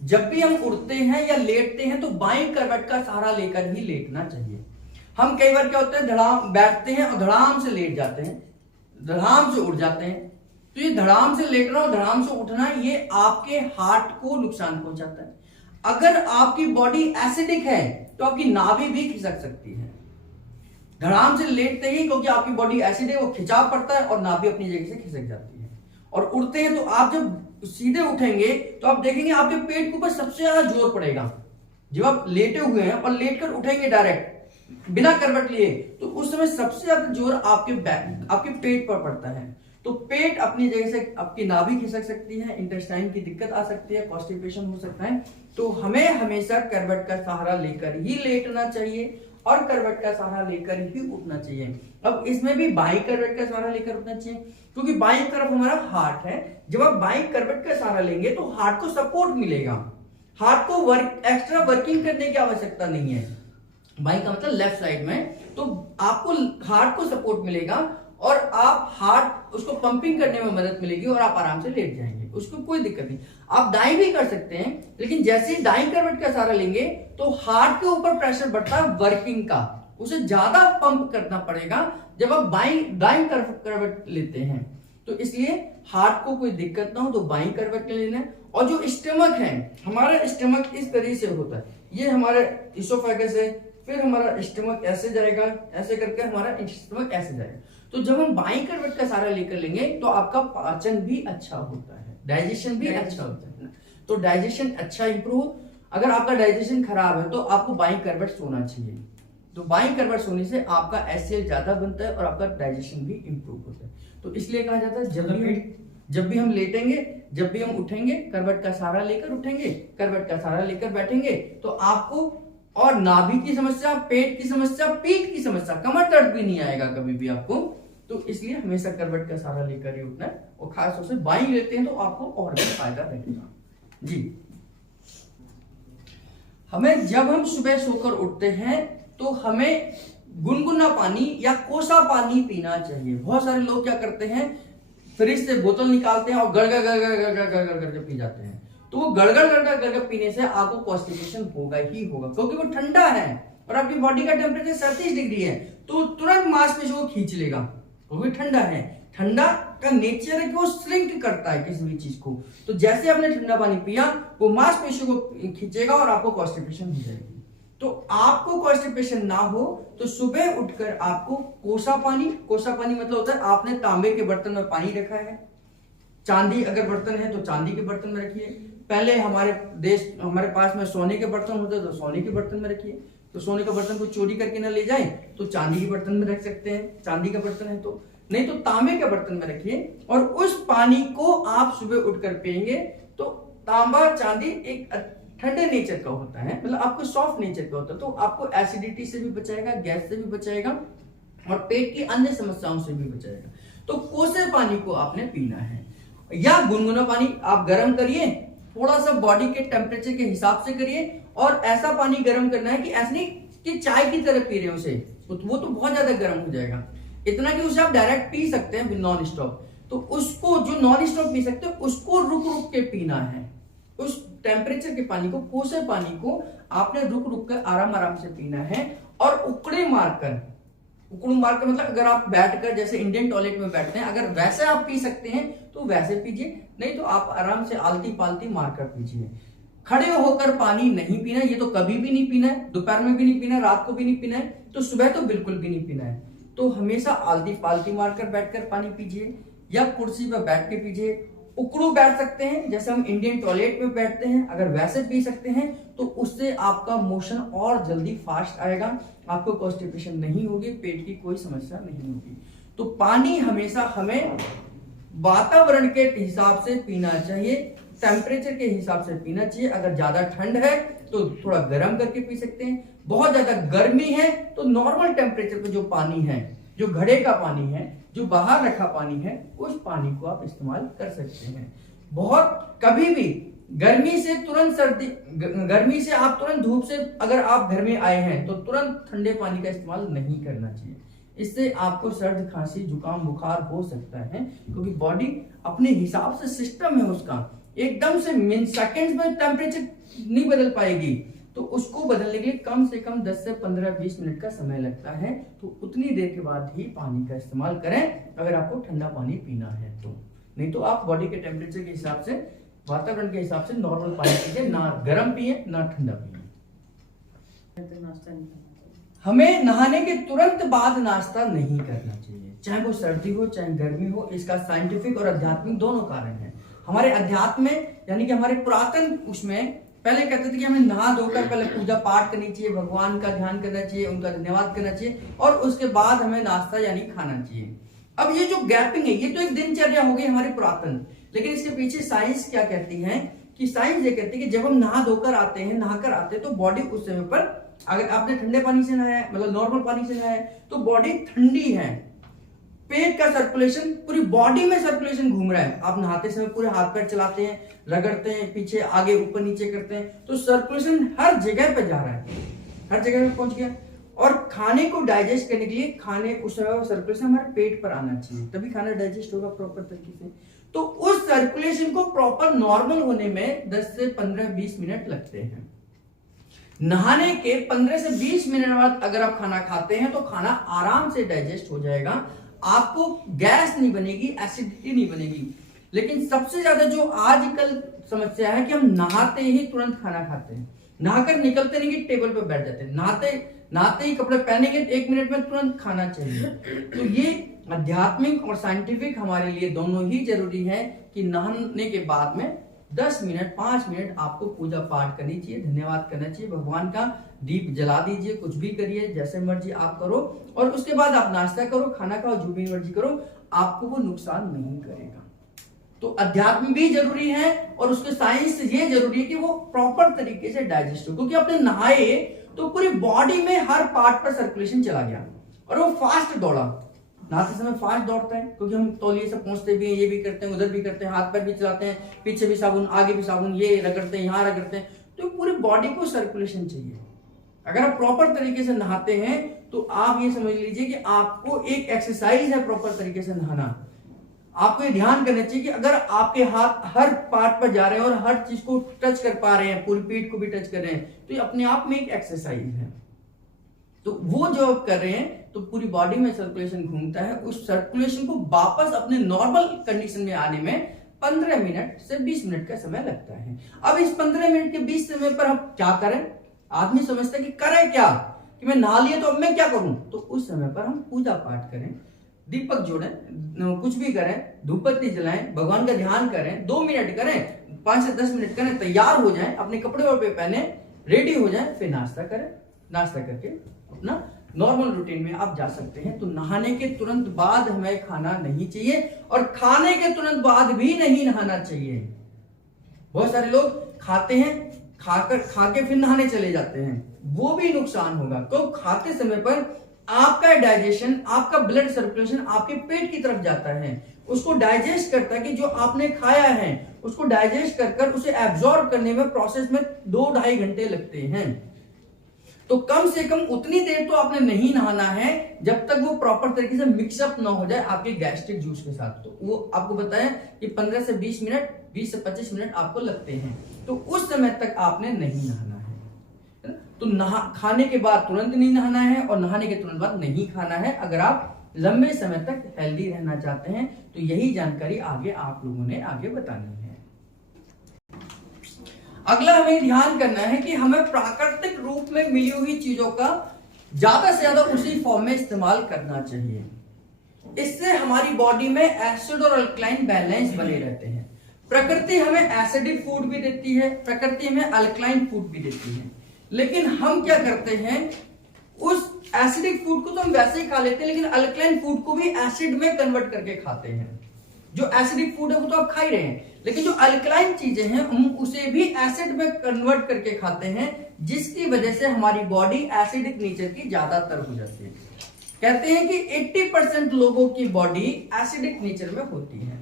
जब भी हम उठते हैं या लेटते हैं तो बाएं करवट का सहारा लेकर ही लेटना चाहिए। हम कई बार क्या होता है, धड़ाम बैठते हैं और धड़ाम से लेट जाते हैं, धड़ाम से उठ जाते हैं। तो ये धड़ाम से लेटना और धड़ाम से उठना ये आपके हार्ट को नुकसान पहुंचाता है। अगर आपकी बॉडी एसिडिक है तो आपकी नाभि भी खिसक सकती है। धड़ाम से लेटते ही, क्योंकि आपकी बॉडी एसिड है, वो खिंचाव पड़ता है और नाभि अपनी जगह से खिसक जाती है। और उठते हैं तो आप जब सीधे उठेंगे तो आप देखेंगे आपके पेट के ऊपर सबसे ज्यादा जोर पड़ेगा। जब आप लेटे हुए हैं और लेटकर उठेंगे डायरेक्ट बिना करवट लिए, तो उस समय सबसे ज्यादा जोर आपके पेट पर पड़ता है। तो पेट अपनी जगह से, आपकी नाभि खिसक सकती है, इंटेस्टाइन की दिक्कत आ सकती है, कॉन्स्टिपेशन हो सकता है। तो हमें हमेशा करवट का सहारा लेकर ही लेटना चाहिए और करवट का सहारा लेकर ही उठना चाहिए। अब इसमें भी बाई करवट का सहारा लेकर उठना चाहिए, क्योंकि बाई तरफ हमारा हार्ट है। जब आप बाई करवट का सहारा लेंगे तो हार्ट को सपोर्ट मिलेगा, हार्ट को एक्स्ट्रा वर्किंग करने की आवश्यकता नहीं है। बाई का मतलब लेफ्ट साइड में, तो आपको हार्ट को सपोर्ट मिलेगा और आप हार्ट उसको पंपिंग करने में मदद मिलेगी और आप आराम से लेट जाएंगे, उसको कोई दिक्कत नहीं। आप दाएं भी कर सकते हैं, लेकिन जैसे ही दाएं करवट का सहारा लेंगे तो हार्ट के ऊपर प्रेशर बढ़ता है वर्किंग का, उसे ज्यादा पंप करना पड़ेगा जब आप दाएं करवट लेते हैं। तो इसलिए हार्ट को कोई दिक्कत ना हो तो बाईं करवट लेना है। और जो स्टमक है, हमारा स्टमक इस तरीके से होता है, ये हमारा इसोफेगस है, फिर हमारा स्टमक ऐसे जाएगा, ऐसे करके हमारा स्टमक ऐसे जाएगा। तो जब हम बाईं करवट का सहारा लेकर लेंगे तो आपका पाचन भी अच्छा होता है, डाइजेशन भी अच्छा होता है ना। तो डाइजेशन अच्छा इंप्रूव, अगर आपका डाइजेशन खराब है तो आपको बाईं करवट सोना चाहिए। तो बाईं करवट सोने से आपका एचसीएल ज्यादा बनता है और आपका डाइजेशन भी इंप्रूव होता है। तो इसलिए कहा जाता है जब भी हम लेटेंगे, जब भी हम उठेंगे, करवट का सहारा लेकर उठेंगे, करवट का सहारा लेकर बैठेंगे तो आपको और नाभि की समस्या, पेट की समस्या, पीठ की समस्या, कमर दर्द भी नहीं आएगा कभी भी आपको। तो इसलिए हमेशा करवट का सहारा लेकर ही उठना है, और खास तौर से बाईं लेते हैं तो आपको और भी फायदा रहेगा जी। हमें जब हम सुबह सोकर उठते हैं तो हमें गुनगुना पानी या कोसा पानी पीना चाहिए। बहुत सारे लोग क्या करते हैं, फ्रिज से बोतल निकालते हैं और गड़गड़ करके पी जाते हैं। तो वो गड़गड़ पीने से आपको कॉन्स्टिपेशन होगा ही होगा, क्योंकि वो ठंडा है और आपकी बॉडी का टेम्परेचर 37 डिग्री है, तो तुरंत मांसपेशियों को खींच लेगा, क्योंकि ठंडा है। ठंडा का नेचर है कि वो श्रिंक करता है किसी भी चीज को। तो जैसे आपने ठंडा पानी पिया वो मांसपेशियों को खींचेगा और आपको कॉन्स्टिपेशन हो जाएगी। तो आपको कॉन्स्टिपेशन ना हो तो सुबह उठकर आपको कोसा पानी मतलब होता है आपने तांबे के बर्तन में पानी रखा है, चांदी अगर बर्तन है तो चांदी के बर्तन में रखिए। पहले हमारे पास में सोने के बर्तन होते तो सोने के बर्तन में रखिए। तो सोने का बर्तन को चोरी करके ना ले जाए तो चांदी के बर्तन में रख सकते हैं, चांदी का बर्तन है तो, नहीं तो तांबे के बर्तन में रखिए। और उस पानी को आप सुबह उठकर पिएंगे तो तांबा चांदी एक ठंडे नेचर का होता है, मतलब आपको सॉफ्ट नेचर का होता है, तो आपको एसिडिटी से भी बचाएगा, गैस से भी बचाएगा और पेट की अन्य समस्याओं से भी बचाएगा। तो कोसे पानी को आपने पीना है, या गुनगुना पानी आप गर्म करिए, थोड़ा सा बॉडी के टेम्परेचर के हिसाब से करिए। और ऐसा पानी गर्म करना है कि ऐसा नहीं कि चाय की तरह पी रहे हैं उसे, वो तो बहुत ज्यादा गर्म हो जाएगा। इतना कि उसे आप डायरेक्ट पी सकते हैं नॉन स्टॉप, तो उसको जो नॉन स्टॉप पी सकते हैं उसको रुक रुक के पीना है। उस टेम्परेचर के पानी को, कोसे पानी को आपने रुक रुक कर आराम से पीना है। और उकड़ू मारकर मतलब अगर आप बैठकर जैसे इंडियन टॉयलेट में बैठते हैं, अगर वैसे आप पी सकते हैं तो वैसे पीजिए, नहीं तो आप आराम से आलती पालती मारकर पीजिए। खड़े होकर पानी नहीं पीना, ये तो कभी भी नहीं पीना है, दोपहर में भी नहीं पीना है, रात को भी नहीं पीना है, तो सुबह तो बिल्कुल भी नहीं पीना है। तो हमेशा आलती पालती मारकर बैठकर पानी पीजिए या कुर्सी पर बैठ के पीजिए। उकड़ू बैठ सकते हैं जैसे हम इंडियन टॉयलेट में बैठते हैं, अगर वैसे पी सकते हैं तो उससे आपका मोशन और जल्दी फास्ट आएगा, आपको कॉन्स्टिपेशन नहीं होगी, पेट की कोई समस्या नहीं होगी। तो पानी हमेशा हमें वातावरण के हिसाब से पीना चाहिए, टेम्परेचर के हिसाब से पीना चाहिए। अगर ज्यादा ठंड है तो थोड़ा गर्म करके पी सकते हैं, बहुत ज्यादा गर्मी है तो नॉर्मल टेम्परेचर पे जो पानी है, जो घड़े का पानी है, जो बाहर रखा पानी है, उस पानी को आप इस्तेमाल कर सकते हैं। बहुत कभी भी गर्मी से आप तुरंत धूप से अगर आप घर में आए हैं तो तुरंत ठंडे पानी का इस्तेमाल नहीं करना चाहिए। इससे आपको सर्द खांसी जुकाम बुखार हो सकता है, क्योंकि बॉडी अपने हिसाब से सिस्टम है उसका, एकदम से सेकंड्स में टेम्परेचर नहीं बदल पाएगी, तो उसको बदलने के लिए कम से कम 10 से 15-20 मिनट का समय लगता है। तो उतनी देर के बाद ही पानी का इस्तेमाल करें अगर आपको ठंडा पानी पीना है तो, नहीं तो आप बॉडी के टेम्परेचर के हिसाब से, वातावरण के हिसाब से नॉर्मल पानी पीजिए, ना गर्म पिए ना ठंडा पिए। हमें नहाने के तुरंत बाद नाश्ता नहीं करना चाहिए, चाहे वो सर्दी हो चाहे गर्मी हो। इसका साइंटिफिक और आध्यात्मिक दोनों कारण है। हमारे अध्यात्म में यानी कि हमारे पुरातन उसमें पहले कहते थे कि हमें नहा धोकर पहले पूजा पाठ करनी चाहिए, भगवान का ध्यान करना चाहिए, उनका धन्यवाद करना चाहिए और उसके बाद हमें नाश्ता यानी खाना चाहिए। अब ये जो गैपिंग है ये तो एक दिनचर्या हो गई हमारी पुरातन, लेकिन इसके पीछे साइंस क्या कहती है कि साइंस ये कहती है कि जब हम नहाकर आते हैं तो बॉडी उस समय पर अगर आपने ठंडे पानी से नहाया है, मतलब नॉर्मल पानी से नहाया है, तो बॉडी ठंडी है, पेट का सर्कुलेशन, पूरी बॉडी में सर्कुलेशन घूम रहा है। आप नहाते समय पूरे हाथ पैर चलाते हैं, रगड़ते हैं, पीछे आगे ऊपर नीचे करते हैं, तो सर्कुलेशन हर जगह पे जा रहा है, हर जगह पे पहुंच गया। और खाने को डाइजेस्ट करने के लिए खाने उस समय सर्कुलेशन हमारे पेट पर आना चाहिए, तभी खाना डाइजेस्ट होगा प्रॉपर तरीके से। तो उस सर्कुलेशन को प्रॉपर नॉर्मल होने में 10 से 15-20 मिनट लगते हैं। नहाने के 15 से 20 मिनट बाद अगर आप खाना खाते हैं तो खाना आराम से डाइजेस्ट हो जाएगा, आपको गैस नहीं बनेगी, एसिडिटी नहीं बनेगी। लेकिन सबसे ज्यादा जो आजकल समस्या है कि हम नहाते ही तुरंत खाना खाते हैं, नहाकर निकलते नहीं कि टेबल पर बैठ जाते हैं, नहाते ही कपड़े पहनेंगे 1 मिनट में तुरंत खाना चाहिए। तो ये आध्यात्मिक और साइंटिफिक हमारे लिए दोनों ही जरूरी है कि नहाने के बाद में 10 मिनट 5 मिनट आपको पूजा पाठ करनी चाहिए, धन्यवाद करना चाहिए, भगवान का दीप जला दीजिए, कुछ भी करिए, जैसे मर्जी आप करो, और उसके बाद आप नाश्ता करो, खाना खाओ, जो भी मर्जी करो, आपको वो नुकसान नहीं करेगा। तो अध्यात्म भी जरूरी है और उसके साइंस ये जरूरी है कि वो प्रॉपर तरीके से डाइजेस्ट हो, क्योंकि आपने नहाए तो पूरी बॉडी में हर पार्ट पर सर्कुलेशन चला गया और वो फास्ट दौड़ा। नहाते समय फास्ट दौड़ता है क्योंकि हम तौलिए से पहुंचते भी हैं, ये भी करते हैं, उधर भी करते हैं, हाथ पैर भी चलाते हैं, पीछे भी साबुन, आगे भी साबुन, ये रगड़ते हैं, यहाँ रगड़ते हैं, तो पूरी बॉडी को सर्कुलेशन चाहिए। अगर आप प्रॉपर तरीके से नहाते हैं तो आप ये समझ लीजिए कि आपको एक एक्सरसाइज है प्रॉपर तरीके से नहाना। आपको ये ध्यान करना चाहिए कि अगर आपके हाथ हर पार्ट पर जा रहे हैं और हर चीज को टच कर पा रहे हैं, पूरी पीठ को भी टच कर रहे हैं, तो ये अपने आप में एक एक्सरसाइज है। तो वो जो आप कर रहे हैं तो पूरी बॉडी में सर्कुलेशन घूमता है, उस सर्कुलेशन को वापस अपने नॉर्मल कंडीशन में आने में 15 मिनट से 20 मिनट का समय लगता है। अब इस 15 मिनट के 20 समय पर हम क्या करें? आदमी समझता है कि करें क्या, कि मैं नहा लिया तो अब मैं क्या करूं? तो उस समय पर हम पूजा पाठ करें, दीपक जोड़ें, कुछ भी करें, धूपबत्ती जलाएं, भगवान का ध्यान करें, 2 मिनट करें, 5 से 10 मिनट करें, तैयार हो जाएं, अपने कपड़े वपड़े पहने, रेडी हो जाएं, फिर नाश्ता करें, नाश्ता करके अपना नॉर्मल रूटीन में आप जा सकते हैं। तो नहाने के तुरंत बाद हमें खाना नहीं चाहिए और खाने के तुरंत बाद भी नहीं नहाना चाहिए। बहुत सारे लोग खाते हैं, खा के फिर नहाने चले जाते हैं, वो भी नुकसान होगा। तो खाते समय पर आपका डाइजेशन, आपका ब्लड सर्कुलेशन आपके पेट की तरफ जाता है, उसको डाइजेस्ट करता है कि जो आपने खाया है उसको डाइजेस्ट कर उसे एब्जॉर्ब करने में प्रोसेस में 2-2.5 घंटे लगते हैं। तो कम से कम उतनी देर तो आपने नहीं नहाना है जब तक वो प्रॉपर तरीके से मिक्सअप ना हो जाए आपके गैस्ट्रिक जूस के साथ। तो वो आपको बताया कि 15 से 20 मिनट, 20 से 25 मिनट आपको लगते हैं, तो उस समय तक आपने नहीं नहाना है। तो खाने के बाद तुरंत नहीं नहाना है और नहाने के तुरंत बाद नहीं खाना है, अगर आप लंबे समय तक हेल्दी रहना चाहते हैं। तो यही जानकारी आगे आप लोगों ने आगे बतानी है। अगला हमें ध्यान करना है कि हमें प्राकृतिक रूप में मिली हुई चीजों का ज्यादा से ज्यादा उसी फॉर्म में इस्तेमाल करना चाहिए। इससे हमारी बॉडी में एसिड और अल्कलाइन बैलेंस बने रहते हैं। प्रकृति हमें एसिडिक फूड भी देती है, प्रकृति हमें अल्कलाइन फूड भी देती है, लेकिन हम क्या करते हैं, उस एसिडिक फूड को तो हम वैसे ही खा लेते हैं, लेकिन अल्कलाइन फूड को भी एसिड में कन्वर्ट करके खाते हैं। जो एसिडिक फूड है वो तो आप खा ही रहे हैं, लेकिन जो अल्कलाइन चीजें हैं हम उसे भी एसिड में कन्वर्ट करके खाते हैं, जिसकी वजह से हमारी बॉडी एसिडिक नेचर की ज्यादातर हो जाती है। कहते हैं कि 80% लोगों की बॉडी एसिडिक नेचर में होती है।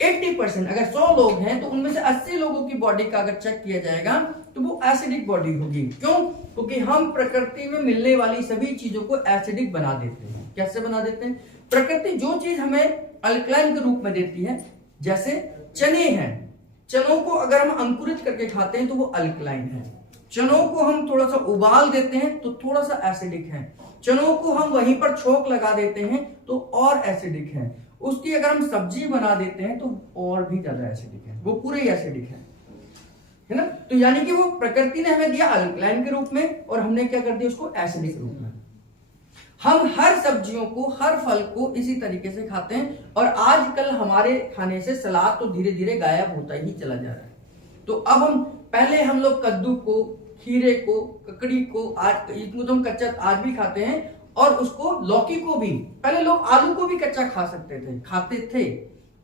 80%, अगर 100 लोग हैं तो उनमें से 80 लोगों की बॉडी का अगर चेक किया जाएगा तो वो एसिडिक बॉडी होगी। क्यों? क्योंकि हम प्रकृति में मिलने वाली सभी चीजों को एसिडिक बना देते हैं। कैसे बना देते हैं? प्रकृति जो चीज हमें अल्कलाइन के रूप में देती है, जैसे चने हैं, चनों को अगर हम अंकुरित करके खाते हैं तो वो अल्कलाइन है। चनों को हम थोड़ा सा उबाल देते हैं तो थोड़ा सा एसिडिक है। चनों को हम वहीं पर छोंक लगा देते हैं तो और एसिडिक है। उसकी अगर हम सब्जी बना देते हैं तो और भी ज्यादा एसिडिक है, वो पूरे ही एसिडिक है ना। तो यानी कि वो प्रकृति ने हमें दिया अल्कलाइन के रूप में और हमने क्या कर दिया उसको एसिडिक रूप में। हम हर सब्जियों को, हर फल को इसी तरीके से खाते हैं और आजकल हमारे खाने से सलाद तो धीरे धीरे गायब होता ही चला जा रहा है। तो अब पहले हम लोग कद्दू को, खीरे को, ककड़ी को, आज इनको तो हम कच्चा आज भी खाते हैं, और उसको लौकी को भी, पहले लोग आलू को भी कच्चा खा सकते थे, खाते थे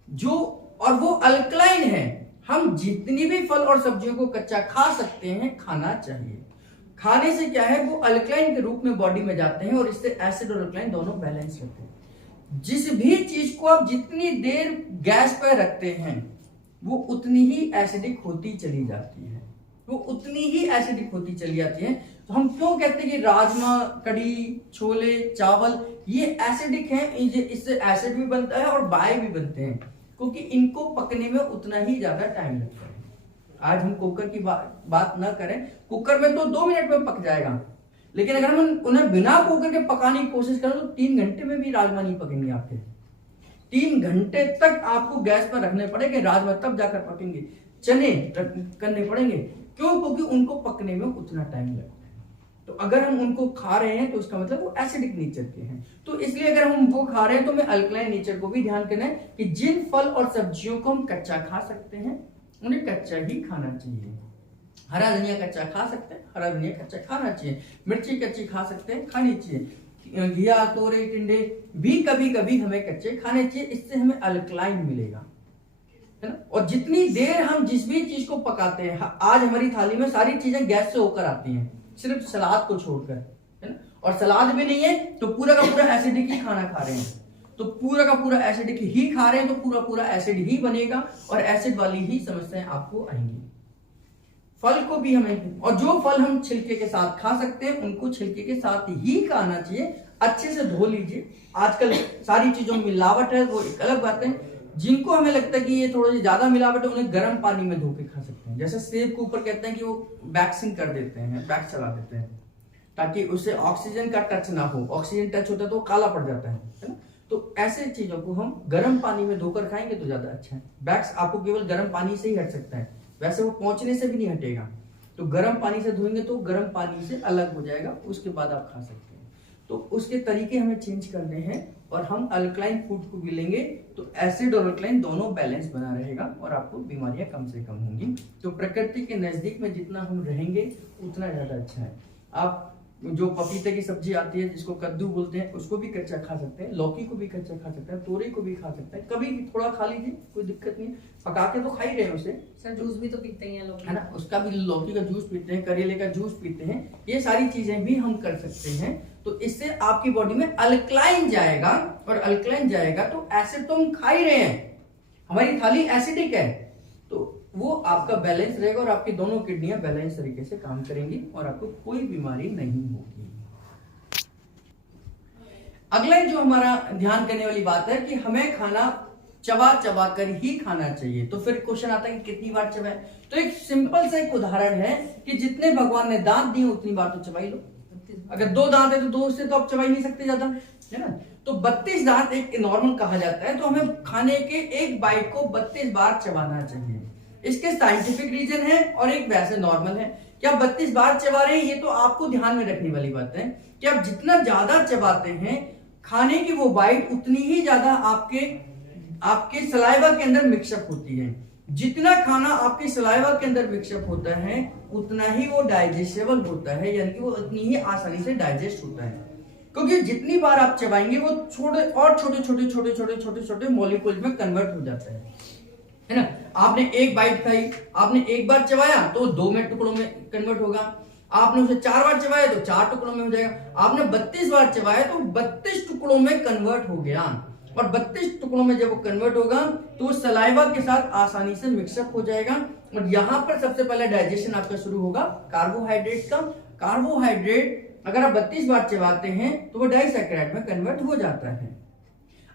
जो, और वो अल्कलाइन है। हम जितनी भी फल और सब्जियों को कच्चा खा सकते हैं, खाना चाहिए। खाने से क्या है वो अल्कलाइन के रूप में बॉडी में जाते हैं और इससे एसिड और अल्कलाइन दोनों बैलेंस रहते हैं। जिस भी चीज को आप जितनी देर गैस पर रखते हैं वो उतनी ही एसिडिक होती चली जाती है, वो उतनी ही एसिडिक होती चली जाती है। तो हम क्यों कहते हैं कि राजमा, कढ़ी, छोले, चावल ये एसिडिक हैं, इससे एसिड भी बनता है और बाय भी बनते हैं, क्योंकि इनको पकने में उतना ही ज्यादा टाइम लगता है। आज हम कुकर की बात ना करें, कुकर में तो 2 मिनट में पक जाएगा, लेकिन अगर हम उन्हें बिना कुकर के पकाने की कोशिश करें तो 3 घंटे में भी राजमा नहीं पकेंगे आपके। 3 घंटे तक आपको गैस पर रखने पड़ेंगे राजमा, तब जाकर पकेंगे। चने करने पड़ेंगे, क्यों? क्योंकि उनको पकने में उतना टाइम लगता है। तो अगर हम उनको खा रहे हैं तो इसका मतलब वो एसिडिक नेचर के हैं। तो इसलिए अगर हम उनको खा रहे हैं तो हमें अल्कलाइन नेचर को भी ध्यान करना है कि जिन फल और सब्जियों को हम कच्चा खा सकते हैं उन्हें कच्चा ही खाना चाहिए। हरा धनिया कच्चा खा सकते हैं, हरा धनिया कच्चा खाना चाहिए। मिर्ची कच्ची खा सकते हैं, खानी चाहिए। घिया, तोरे, टिंडे भी कभी कभी हमें कच्चे खाने चाहिए, इससे हमें अल्कलाइन मिलेगा, है ना। और जितनी देर हम जिस भी चीज को पकाते हैं, आज हमारी थाली में सारी चीजें गैस से होकर आती हैं सिर्फ सलाद को छोड़कर, है ना। और सलाद भी नहीं है तो पूरा का पूरा एसिडिक ही खाना खा रहे हैं, तो पूरा का पूरा एसिडिक ही खा रहे हैं तो पूरा पूरा एसिड ही बनेगा और एसिड वाली ही समस्याएं आपको आएंगी। फल को भी हमें, और जो फल हम छिलके के साथ खा सकते हैं उनको छिलके के साथ ही खाना चाहिए। अच्छे से धो लीजिए। आजकल सारी चीजों में मिलावट है, वो एक अलग बात है। जिनको हमें लगता है कि ये थोड़ी ज्यादा मिलावट है उन्हें गर्म पानी में धो के खा सकते हैं। जैसे सेब के ऊपर कहते हैं कि वो वैक्सिंग कर देते हैं, वैक्स चला देते हैं ताकि उससे ऑक्सीजन का टच ना हो। ऑक्सीजन टच होता है तो काला पड़ जाता है ना। तो ऐसे चीजों को हम गर्म पानी में धोकर खाएंगे तो ज्यादा अच्छा है। वैक्स आपको केवल गर्म पानी से ही हट सकता है, वैसे वो पहुंचने से भी नहीं हटेगा। तो गर्म पानी से धोएंगे तो गर्म पानी से अलग हो जाएगा, उसके बाद आप खा सकते हैं। तो उसके तरीके हमें चेंज करने हैं और हम अल्कलाइन फूड को भी लेंगे तो एसिड और अल्कलाइन दोनों बैलेंस बना रहेगा और आपको बीमारियां कम से कम होंगी। तो प्रकृति के नजदीक में जितना हम रहेंगे उतना ज्यादा अच्छा है। आप जो पपीते की सब्जी आती है जिसको कद्दू बोलते हैं उसको भी कच्चा खा सकते हैं, लौकी को भी कच्चा खा सकते हैं, तोरी को भी खा सकते हैं। कभी थोड़ा खा लीजिए, कोई दिक्कत नहीं। पका के तो खा ही रहे हैं उसे। सर जूस भी तो पीते हैं लोग, है ना, उसका भी लौकी का जूस पीते हैं, करेले का जूस पीते हैं। ये सारी चीजें भी हम कर सकते हैं। तो इससे आपकी बॉडी में अल्कलाइन जाएगा और अल्कलाइन जाएगा तो एसिड तो हम खा ही रहे हैं, हमारी थाली एसिडिक है, तो वो आपका बैलेंस रहेगा और आपकी दोनों किडनियां बैलेंस तरीके से काम करेंगी और आपको कोई बीमारी नहीं होगी। अगला जो हमारा ध्यान करने वाली बात है कि हमें खाना चबा चबा कर ही खाना चाहिए। तो फिर क्वेश्चन आता है कि कितनी बार चबाएं। तो एक सिंपल सा एक उदाहरण है कि जितने भगवान ने दांत दिए उतनी बार तो चबाई लो। अगर 2 दांत है तो 2 से तो आप चबा ही नहीं सकते ज्यादा, है ना। तो 32 दांत एक नॉर्मल कहा जाता है, तो हमें खाने के एक बाइट को 32 बार चबाना चाहिए। इसके साइंटिफिक रीजन है और एक वैसे नॉर्मल है कि आप 32 बार चबा रहे हैं। ये तो आपको ध्यान में रखने वाली बात है कि आप जितना ज्यादा चबाते हैं खाने की वो बाइट उतनी ही ज्यादा आपके सलाइवा के अंदर मिक्सअप होती है। जितना खाना आपके सलाइवा के अंदर मिक्सअप होता है उतना ही वो डाइजेस्टेबल होता है, यानी कि वो उतनी ही आसानी से डाइजेस्ट होता है। क्योंकि जितनी बार आप चबाएंगे वो छोटे छोटे छोटे मॉलिक्यूल्स में कन्वर्ट हो जाता है ना। आपने एक बाइट खाई, आपने एक बार चबाया तो 2 में टुकड़ों में कन्वर्ट होगा। आपने उसे 4 बार चबाया तो 4 टुकड़ों में हो जाएगा। आपने 32 बार चबाया तो 32 टुकड़ों में कन्वर्ट हो गया। और 32 टुकड़ों में जब वो कन्वर्ट होगा तो वो सलाइवा के साथ आसानी से मिक्सअप हो जाएगा। और यहां पर सबसे पहले डाइजेशन आपका शुरू होगा कार्बोहाइड्रेट का। कार्बोहाइड्रेट अगर आप 32 बार चबाते हैं तो वो डाइसैकेराइड में कन्वर्ट हो जाता है।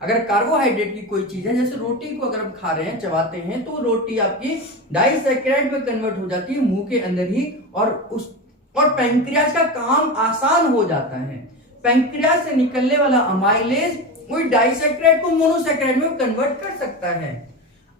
अगर कार्बोहाइड्रेट की कोई चीज है, जैसे रोटी को अगर हम खा रहे हैं, चबाते हैं, तो रोटी आपकी डाइसैकेराइड में कन्वर्ट हो जाती है मुंह के अंदर ही। और पैंक्रियाज का काम आसान हो जाता है। पैंक्रियाज से निकलने वाला अमाइलेज वही डाइसैकेराइड को मोनोसैकेराइड में कन्वर्ट कर सकता है।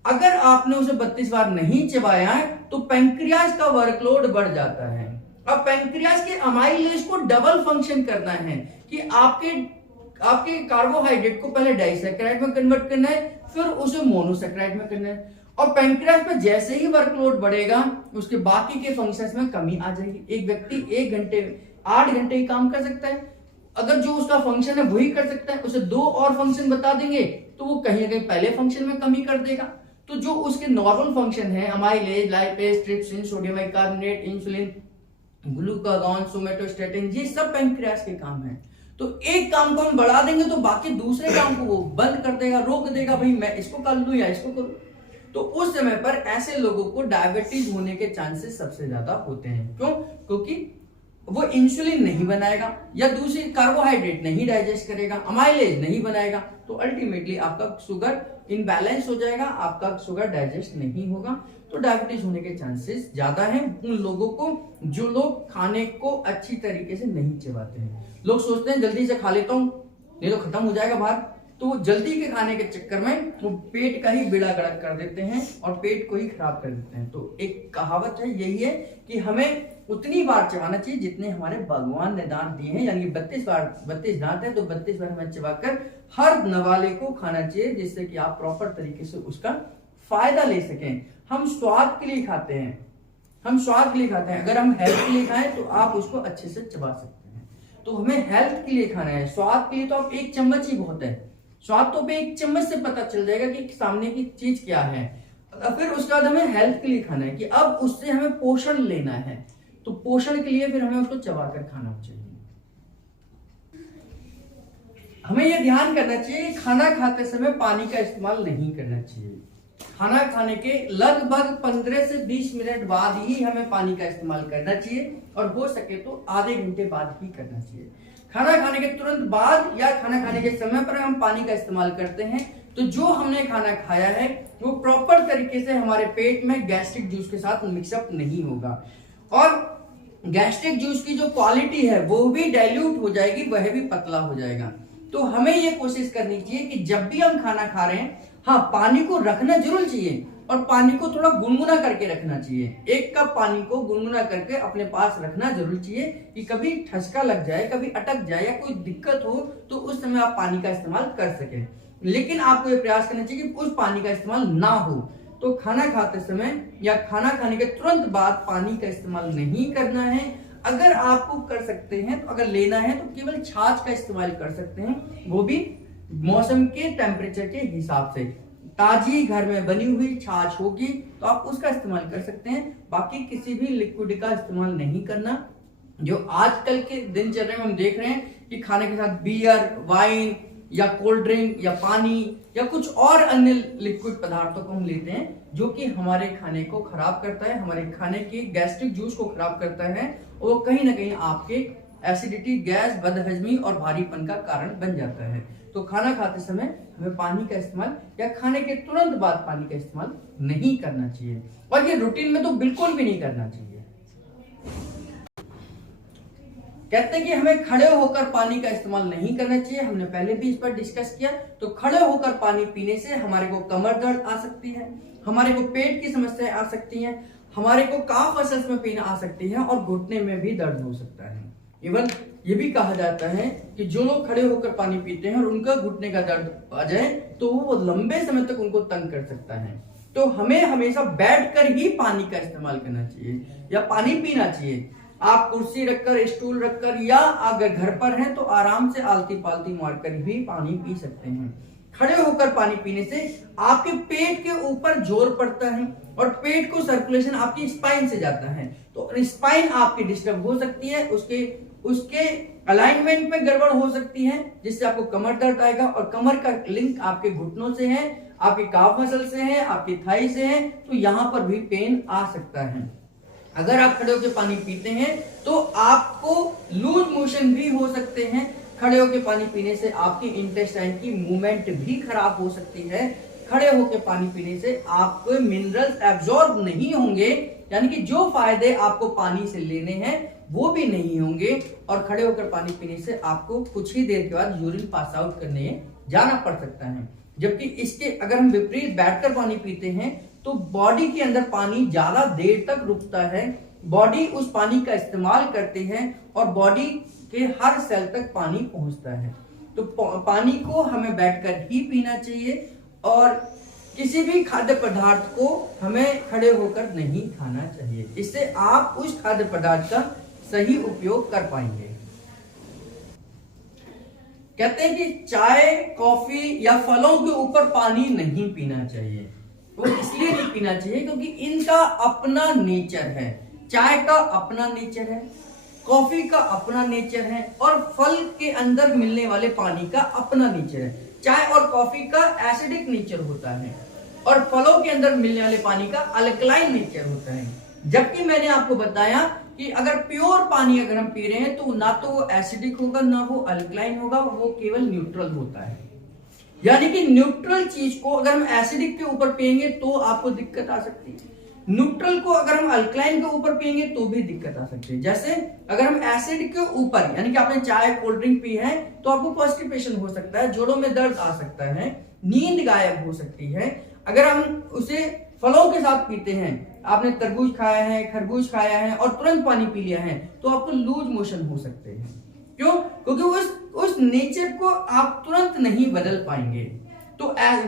अगर आपने उसे 32 बार नहीं चबाया है तो पैंक्रियाज का वर्कलोड बढ़ जाता है। अब पैंक्रियाज के अमाइलेज को डबल फंक्शन करना है कि आपके कार्बोहाइड्रेट को पहले डाइसैकेराइड में कन्वर्ट करना है, फिर उसे मोनोसैकेराइड में करना है। और पैंक्रियाज पे जैसे ही वर्कलोड बढ़ेगा उसके बाकी के फंक्शंस में कमी आ जाएगी। एक व्यक्ति 1 घंटे 8 घंटे ही काम कर सकता है। अगर जो उसका फंक्शन है वही कर सकता है, उसे 2 और फंक्शन बता देंगे तो वो कहीं ना कहीं पहले फंक्शन में कमी कर देगा। तो जो उसके नॉर्मल फंक्शन है, amylase, lipase, trypsin, sodium bicarbonate, insulin, glucagon, somatostatin, ये सब पैंक्रियास के काम है। तो एक काम को हम बढ़ा देंगे तो बाकी दूसरे काम को वो बंद कर देगा, रोक देगा, भाई मैं इसको कर लूं या इसको करूं। तो उस समय पर ऐसे लोगों को डायबिटीज होने के चांसेस सबसे ज्यादा होते हैं। क्यों? क्योंकि वो इंसुलिन नहीं बनाएगा या दूसरी कार्बोहाइड्रेट नहीं डाइजेस्ट करेगा, अमाइलेज नहीं बनाएगा, तो अल्टीमेटली आपका शुगर इनबैलेंस हो जाएगा, आपका शुगर डाइजेस्ट नहीं होगा। तो डायबिटीज होने के चांसेस ज्यादा हैं उन लोगों को जो लोग खाने को अच्छी तरीके से नहीं चबाते हैं। लोग सोचते हैं जल्दी से खा लेता हूं नहीं तो खत्म हो जाएगा बाहर, तो जल्दी के खाने के चक्कर में वो पेट का ही बेड़ा गर्क कर देते हैं और पेट को ही खराब कर देते हैं। तो एक कहावत है, यही है कि हमें उतनी बार चबाना चाहिए जितने हमारे भगवान ने दांत दिए हैं, यानी 32 दांत है तो 32 बार हमें चबाकर हर नवाले को खाना चाहिए, जिससे कि आप प्रॉपर तरीके से उसका फायदा ले सकें। हम स्वाद के लिए खाते हैं, अगर हम हेल्थ के लिए खाएं तो आप उसको अच्छे से चबा सकते हैं। तो हमें हेल्थ के लिए खाना है, स्वाद के लिए तो आप 1 चम्मच ही बहुत है। स्वाद तो पे 1 चम्मच से पता चल जाएगा कि सामने की चीज क्या है। फिर उसके बाद हमें हेल्थ के लिए खाना है कि अब उससे हमें पोषण लेना है, तो पोषण के लिए फिर हमें उसको चबाकर खाना चाहिए। हमें यह ध्यान करना चाहिए कि खाना खाते समय पानी का इस्तेमाल नहीं करना चाहिए। खाना खाने के लगभग 15 से 20 मिनट बाद ही हमें पानी का इस्तेमाल करना चाहिए और हो सके तो आधे घंटे बाद ही करना चाहिए। खाना खाने के तुरंत बाद या खाना खाने के समय पर हम पानी का इस्तेमाल करते हैं तो जो हमने खाना खाया है वो प्रॉपर तरीके से हमारे पेट में गैस्ट्रिक जूस के साथ मिक्सअप नहीं होगा और गैस्ट्रिक जूस की जो क्वालिटी है वो भी डाइल्यूट हो जाएगी, वह भी पतला हो जाएगा। तो हमें ये कोशिश करनी चाहिए कि जब भी हम खाना खा रहे हैं, हाँ पानी को रखना जरूर चाहिए और पानी को थोड़ा गुनगुना करके रखना चाहिए। 1 कप पानी को गुनगुना करके अपने पास रखना जरूर चाहिए कि कभी ठसका लग जाए, कभी अटक जाए या कोई दिक्कत हो तो उस समय आप पानी का इस्तेमाल कर सके। लेकिन आपको ये प्रयास करना चाहिए कि उस पानी का इस्तेमाल ना हो। तो खाना खाते समय या खाना खाने के तुरंत बाद पानी का इस्तेमाल नहीं करना है। अगर आपको कर सकते हैं तो अगर लेना है तो केवल छाछ का इस्तेमाल कर सकते हैं, वो भी मौसम के टेम्परेचर के हिसाब से। ताजी घर में बनी हुई छाछ होगी तो आप उसका इस्तेमाल कर सकते हैं, बाकी किसी भी लिक्विड का इस्तेमाल नहीं करना। जो आजकल के दिनचर्या में हम देख रहे हैं कि खाने के साथ बियर, वाइन या कोल्ड ड्रिंक या पानी या कुछ और अन्य लिक्विड पदार्थों को हम लेते हैं जो कि हमारे खाने को खराब करता है, हमारे खाने के गैस्ट्रिक जूस को खराब करता है और कहीं ना कहीं आपके एसिडिटी, गैस, बदहजमी और भारीपन का कारण बन जाता है। तो खाना खाते समय हमें पानी का इस्तेमाल या खाने के तुरंत बाद पानी का इस्तेमाल नहीं करना चाहिए और ये रूटीन में तो बिल्कुल भी नहीं करना चाहिए। कहते हैं कि हमें खड़े होकर पानी का इस्तेमाल नहीं करना चाहिए, हमने पहले भी इस पर डिस्कस किया। तो खड़े होकर पानी पीने से हमारे को कमर दर्द आ सकती है, हमारे को पेट की समस्याएं आ सकती हैं, हमारे को काफ मसल्स में पेन आ सकती है और घुटने में भी दर्द हो सकता है। इवन ये भी कहा जाता है कि जो लोग खड़े होकर पानी पीते हैं और उनका घुटने का दर्द आ जाए तो वो लंबे समय तक उनको तंग कर सकता है। तो हमें हमेशा बैठकर ही पानी का इस्तेमाल करना चाहिए या पानी पीना चाहिए। आप कुर्सी रखकर, स्टूल रखकर या अगर घर पर हैं तो आराम से आलती पालती मारकर भी पानी पी सकते हैं। खड़े होकर पानी पीने से आपके पेट के ऊपर जोर पड़ता है और पेट को सर्कुलेशन आपकी स्पाइन से जाता है, तो स्पाइन आपकी डिस्टर्ब हो सकती है, उसके अलाइनमेंट में गड़बड़ हो सकती है जिससे आपको कमर दर्द आएगा और कमर का लिंक आपके घुटनों से है, आपके काफ मसल से है, आपकी थाई से है, तो यहां पर भी पेन आ सकता है। अगर आप खड़े होकर पानी पीते हैं तो आपको लूज मोशन भी हो सकते हैं। खड़े होकर पानी पीने से आपकी इंटेस्टाइन की मूवमेंट भी खराब हो सकती है। खड़े होकर पानी पीने से आपको मिनरल्स एब्जॉर्ब नहीं होंगे, यानी कि जो फायदे आपको पानी से लेने हैं वो भी नहीं होंगे और खड़े होकर पानी पीने से आपको कुछ ही देर के बाद यूरिन पास आउट करने जाना पड़ सकता है। जबकि इसके अगर हम विपरीत बैठकर पानी पीते हैं तो बॉडी के अंदर पानी ज्यादा देर तक रुकता है, बॉडी उस पानी का इस्तेमाल करती है और बॉडी के हर सेल तक पानी पहुंचता है। तो पानी को हमें बैठकर ही पीना चाहिए और किसी भी खाद्य पदार्थ को हमें खड़े होकर नहीं खाना चाहिए, इससे आप उस खाद्य पदार्थ का सही उपयोग कर पाएंगे। कहते हैं कि चाय, कॉफी या फलों के ऊपर पानी नहीं पीना चाहिए। वो इसलिए नहीं पीना चाहिए क्योंकि इनका अपना नेचर है। चाय का अपना नेचर है, कॉफी का अपना नेचर है और फल के अंदर मिलने वाले पानी का अपना नेचर है। चाय और कॉफी का एसिडिक नेचर होता है और फलों के अंदर मिलने वाले पानी का अल्कलाइन नेचर होता है। जबकि मैंने आपको बताया कि अगर प्योर पानी अगर हम पी रहे हैं तो ना तो वो एसिडिक होगा ना वो अल्कलाइन होगा, वो केवल न्यूट्रल होता है। यानी कि न्यूट्रल चीज को अगर हम एसिडिक के ऊपर पिएंगे तो आपको दिक्कत आ सकती है, न्यूट्रल को अगर हम अल्कलाइन के ऊपर पिएंगे तो भी दिक्कत आ सकती है। जैसे अगर हम एसिड के ऊपर, यानी कि आपने चाय कोल्ड ड्रिंक पी है तो आपको कॉन्स्टिपेशन हो सकता है, जोड़ों में दर्द आ सकता है, नींद गायब हो सकती है। अगर हम उसे फलों के साथ पीते हैं, आपने तरबूज खाया है, खरबूज खाया है और तुरंत पानी पी लिया है तो आपको लूज मोशन हो सकते हैं। क्यों? क्योंकि उस नेचर को आप तुरंत नहीं बदल पाएंगे। तो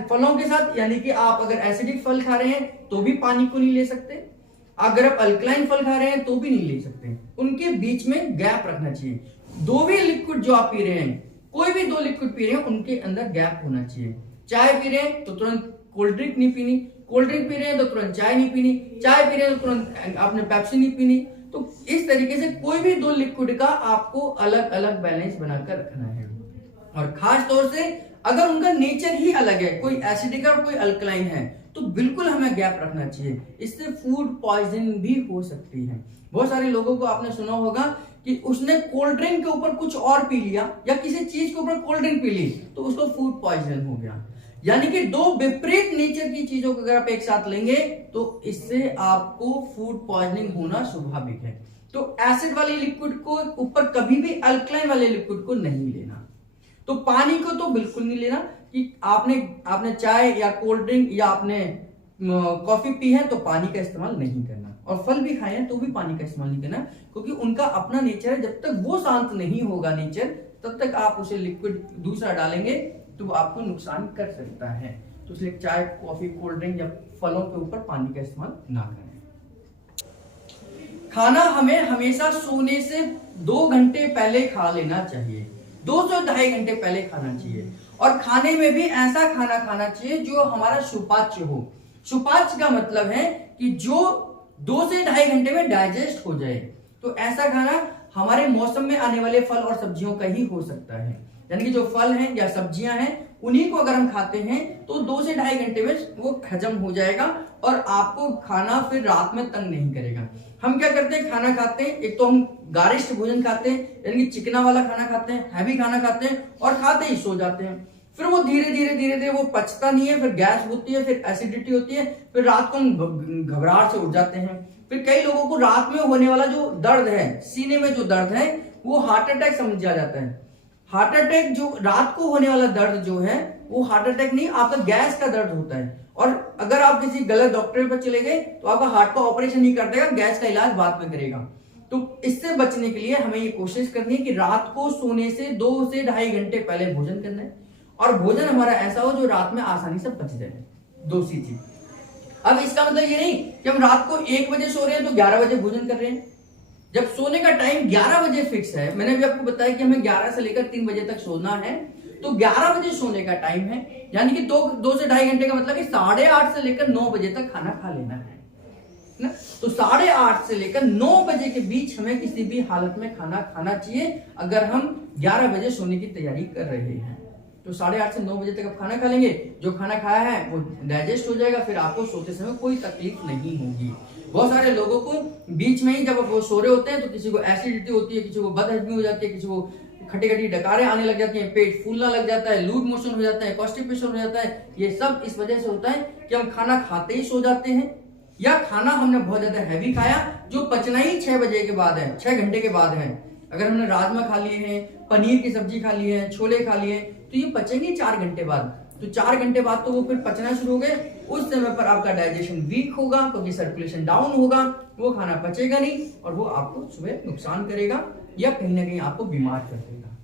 फलों के साथ, यानी कि आप अगर एसिडिक फल खा रहे हैं तो भी पानी को नहीं ले सकते, अगर आप अल्कलाइन फल खा रहे हैं तो भी नहीं ले सकते। उनके बीच में गैप रखना चाहिए। दो भी लिक्विड जो आप पी रहे हैं, कोई भी दो लिक्विड पी रहे हैं, उनके अंदर गैप होना चाहिए। चाय पी रहे हैं तो तुरंत कोल्ड ड्रिंक नहीं पीनी, कोल्ड ड्रिंक पी रहे हैं तो तुरंत चाय नहीं पीनी, चाय पी रहे हैं तो तुरंत आपने पेप्सी नहीं पीनी। तो इस तरीके से कोई भी दो लिक्विड का आपको अलग अलग बैलेंस बनाकर रखना है। और खास तौर से अगर उनका नेचर ही अलग है, कोई एसिडिक और कोई अल्कलाइन है, तो बिल्कुल हमें गैप रखना चाहिए। इससे फूड पॉइजन भी हो सकती है। बहुत सारे लोगों को आपने सुना होगा कि उसने कोल्ड ड्रिंक के ऊपर कुछ और पी लिया या किसी चीज के ऊपर कोल्ड ड्रिंक पी ली तो उसको फूड पॉइजन हो गया। यानी कि दो विपरीत नेचर की चीजों को अगर आप एक साथ लेंगे तो इससे आपको फूड पॉइजनिंग होना स्वाभाविक है। तो एसिड वाले लिक्विड को ऊपर कभी भी अल्कलाइन वाले लिक्विड को नहीं लेना। तो पानी को तो बिल्कुल नहीं लेना कि आपने चाय या कोल्ड ड्रिंक या आपने कॉफी पी है तो पानी का इस्तेमाल नहीं करना, और फल भी खाए हैं तो भी पानी का इस्तेमाल नहीं करना, क्योंकि उनका अपना नेचर है। जब तक वो शांत नहीं होगा नेचर, तब तक आप उसे लिक्विड दूसरा डालेंगे तो वो आपको नुकसान कर सकता है। तो इसलिए चाय, कॉफी, कोल्ड ड्रिंक या फलों के ऊपर पानी का इस्तेमाल ना करें। खाना हमें हमेशा सोने से 2 घंटे पहले खा लेना चाहिए, 2 से 2.5 घंटे पहले खाना चाहिए। और खाने में भी ऐसा खाना खाना चाहिए जो हमारा सुपाच्य हो। सुपाच्य का मतलब है कि जो 2 से 2.5 घंटे में डाइजेस्ट हो जाए। तो ऐसा खाना हमारे मौसम में आने वाले फल और सब्जियों का ही हो सकता है। यानी कि जो फल हैं या सब्जियां हैं उन्हीं को अगर हम खाते हैं तो 2 से 2.5 घंटे में वो हजम हो जाएगा और आपको खाना फिर रात में तंग नहीं करेगा। हम क्या करते हैं, खाना खाते हैं, एक तो हम गारिष्ठ भोजन खाते हैं, यानी कि चिकना वाला खाना खाते हैं, हैवी खाना खाते हैं और खाते ही सो जाते हैं। फिर वो धीरे धीरे वो पचता नहीं है, फिर गैस होती है, फिर एसिडिटी होती है, फिर रात को हम घबराहट से उठ जाते हैं। फिर कई लोगों को रात में होने वाला जो दर्द है, सीने में जो दर्द है, वो हार्ट अटैक समझा जाता है। हार्ट अटैक जो रात को होने वाला दर्द जो है वो हार्ट अटैक नहीं, आपका गैस का दर्द होता है। और अगर आप किसी गलत डॉक्टर पर चले गए तो आपका हार्ट का ऑपरेशन नहीं कर देगा, गैस का इलाज बाद में करेगा। तो इससे बचने के लिए हमें ये कोशिश करनी है कि रात को सोने से 2 से 2.5 घंटे पहले भोजन करना है, और भोजन हमारा ऐसा हो जो रात में आसानी से पच जाए। 2 चीज। अब इसका मतलब ये नहीं कि हम रात को 1 बजे सो रहे हैं तो 11 बजे भोजन कर रहे हैं। जब सोने का टाइम 11 बजे फिक्स है, मैंने भी आपको बताया कि हमें 11 से लेकर 3 बजे तक सोना है, तो 11 बजे सोने का टाइम है, यानी कि 2 से 2.5 घंटे का मतलब कि 8:30 से लेकर 9 बजे तक खाना खा लेना है ना। तो 8:30 से लेकर 9 बजे के बीच हमें किसी भी हालत में खाना खाना चाहिए अगर हम 11 बजे सोने की तैयारी कर रहे हैं। तो 8:30 से 9 बजे तक आप खाना खा लेंगे, जो खाना खाया है वो डाइजेस्ट हो जाएगा, फिर आपको सोते समय कोई तकलीफ नहीं होगी। बहुत सारे लोगों को बीच में ही जब वो सो रहे होते हैं तो किसी को एसिडिटी होती है, किसी को बदहजमी हो जाती है, किसी को खटी खटी डकारें आने लग जाती हैं, पेट फूलना लग जाता है, लूज मोशन हो जाता है, कॉन्स्टिपेशन हो जाता है। ये सब इस वजह से होता है कि हम खाना खाते ही सो जाते हैं, या खाना हमने बहुत ज्यादा हैवी खाया जो पचना ही 6 बजे के बाद है, 6 घंटे के बाद है। अगर हमने राजमा खा लिए हैं, पनीर की सब्जी खा ली है, छोले खा लिए, तो ये पचेंगे 4 घंटे बाद। तो 4 घंटे बाद तो वो फिर पचना शुरू हो गए, उस समय पर आपका डाइजेशन वीक होगा क्योंकि सर्कुलेशन डाउन होगा, वो खाना पचेगा नहीं और वो आपको सुबह नुकसान करेगा या कहीं ना कहीं आपको बीमार कर देगा।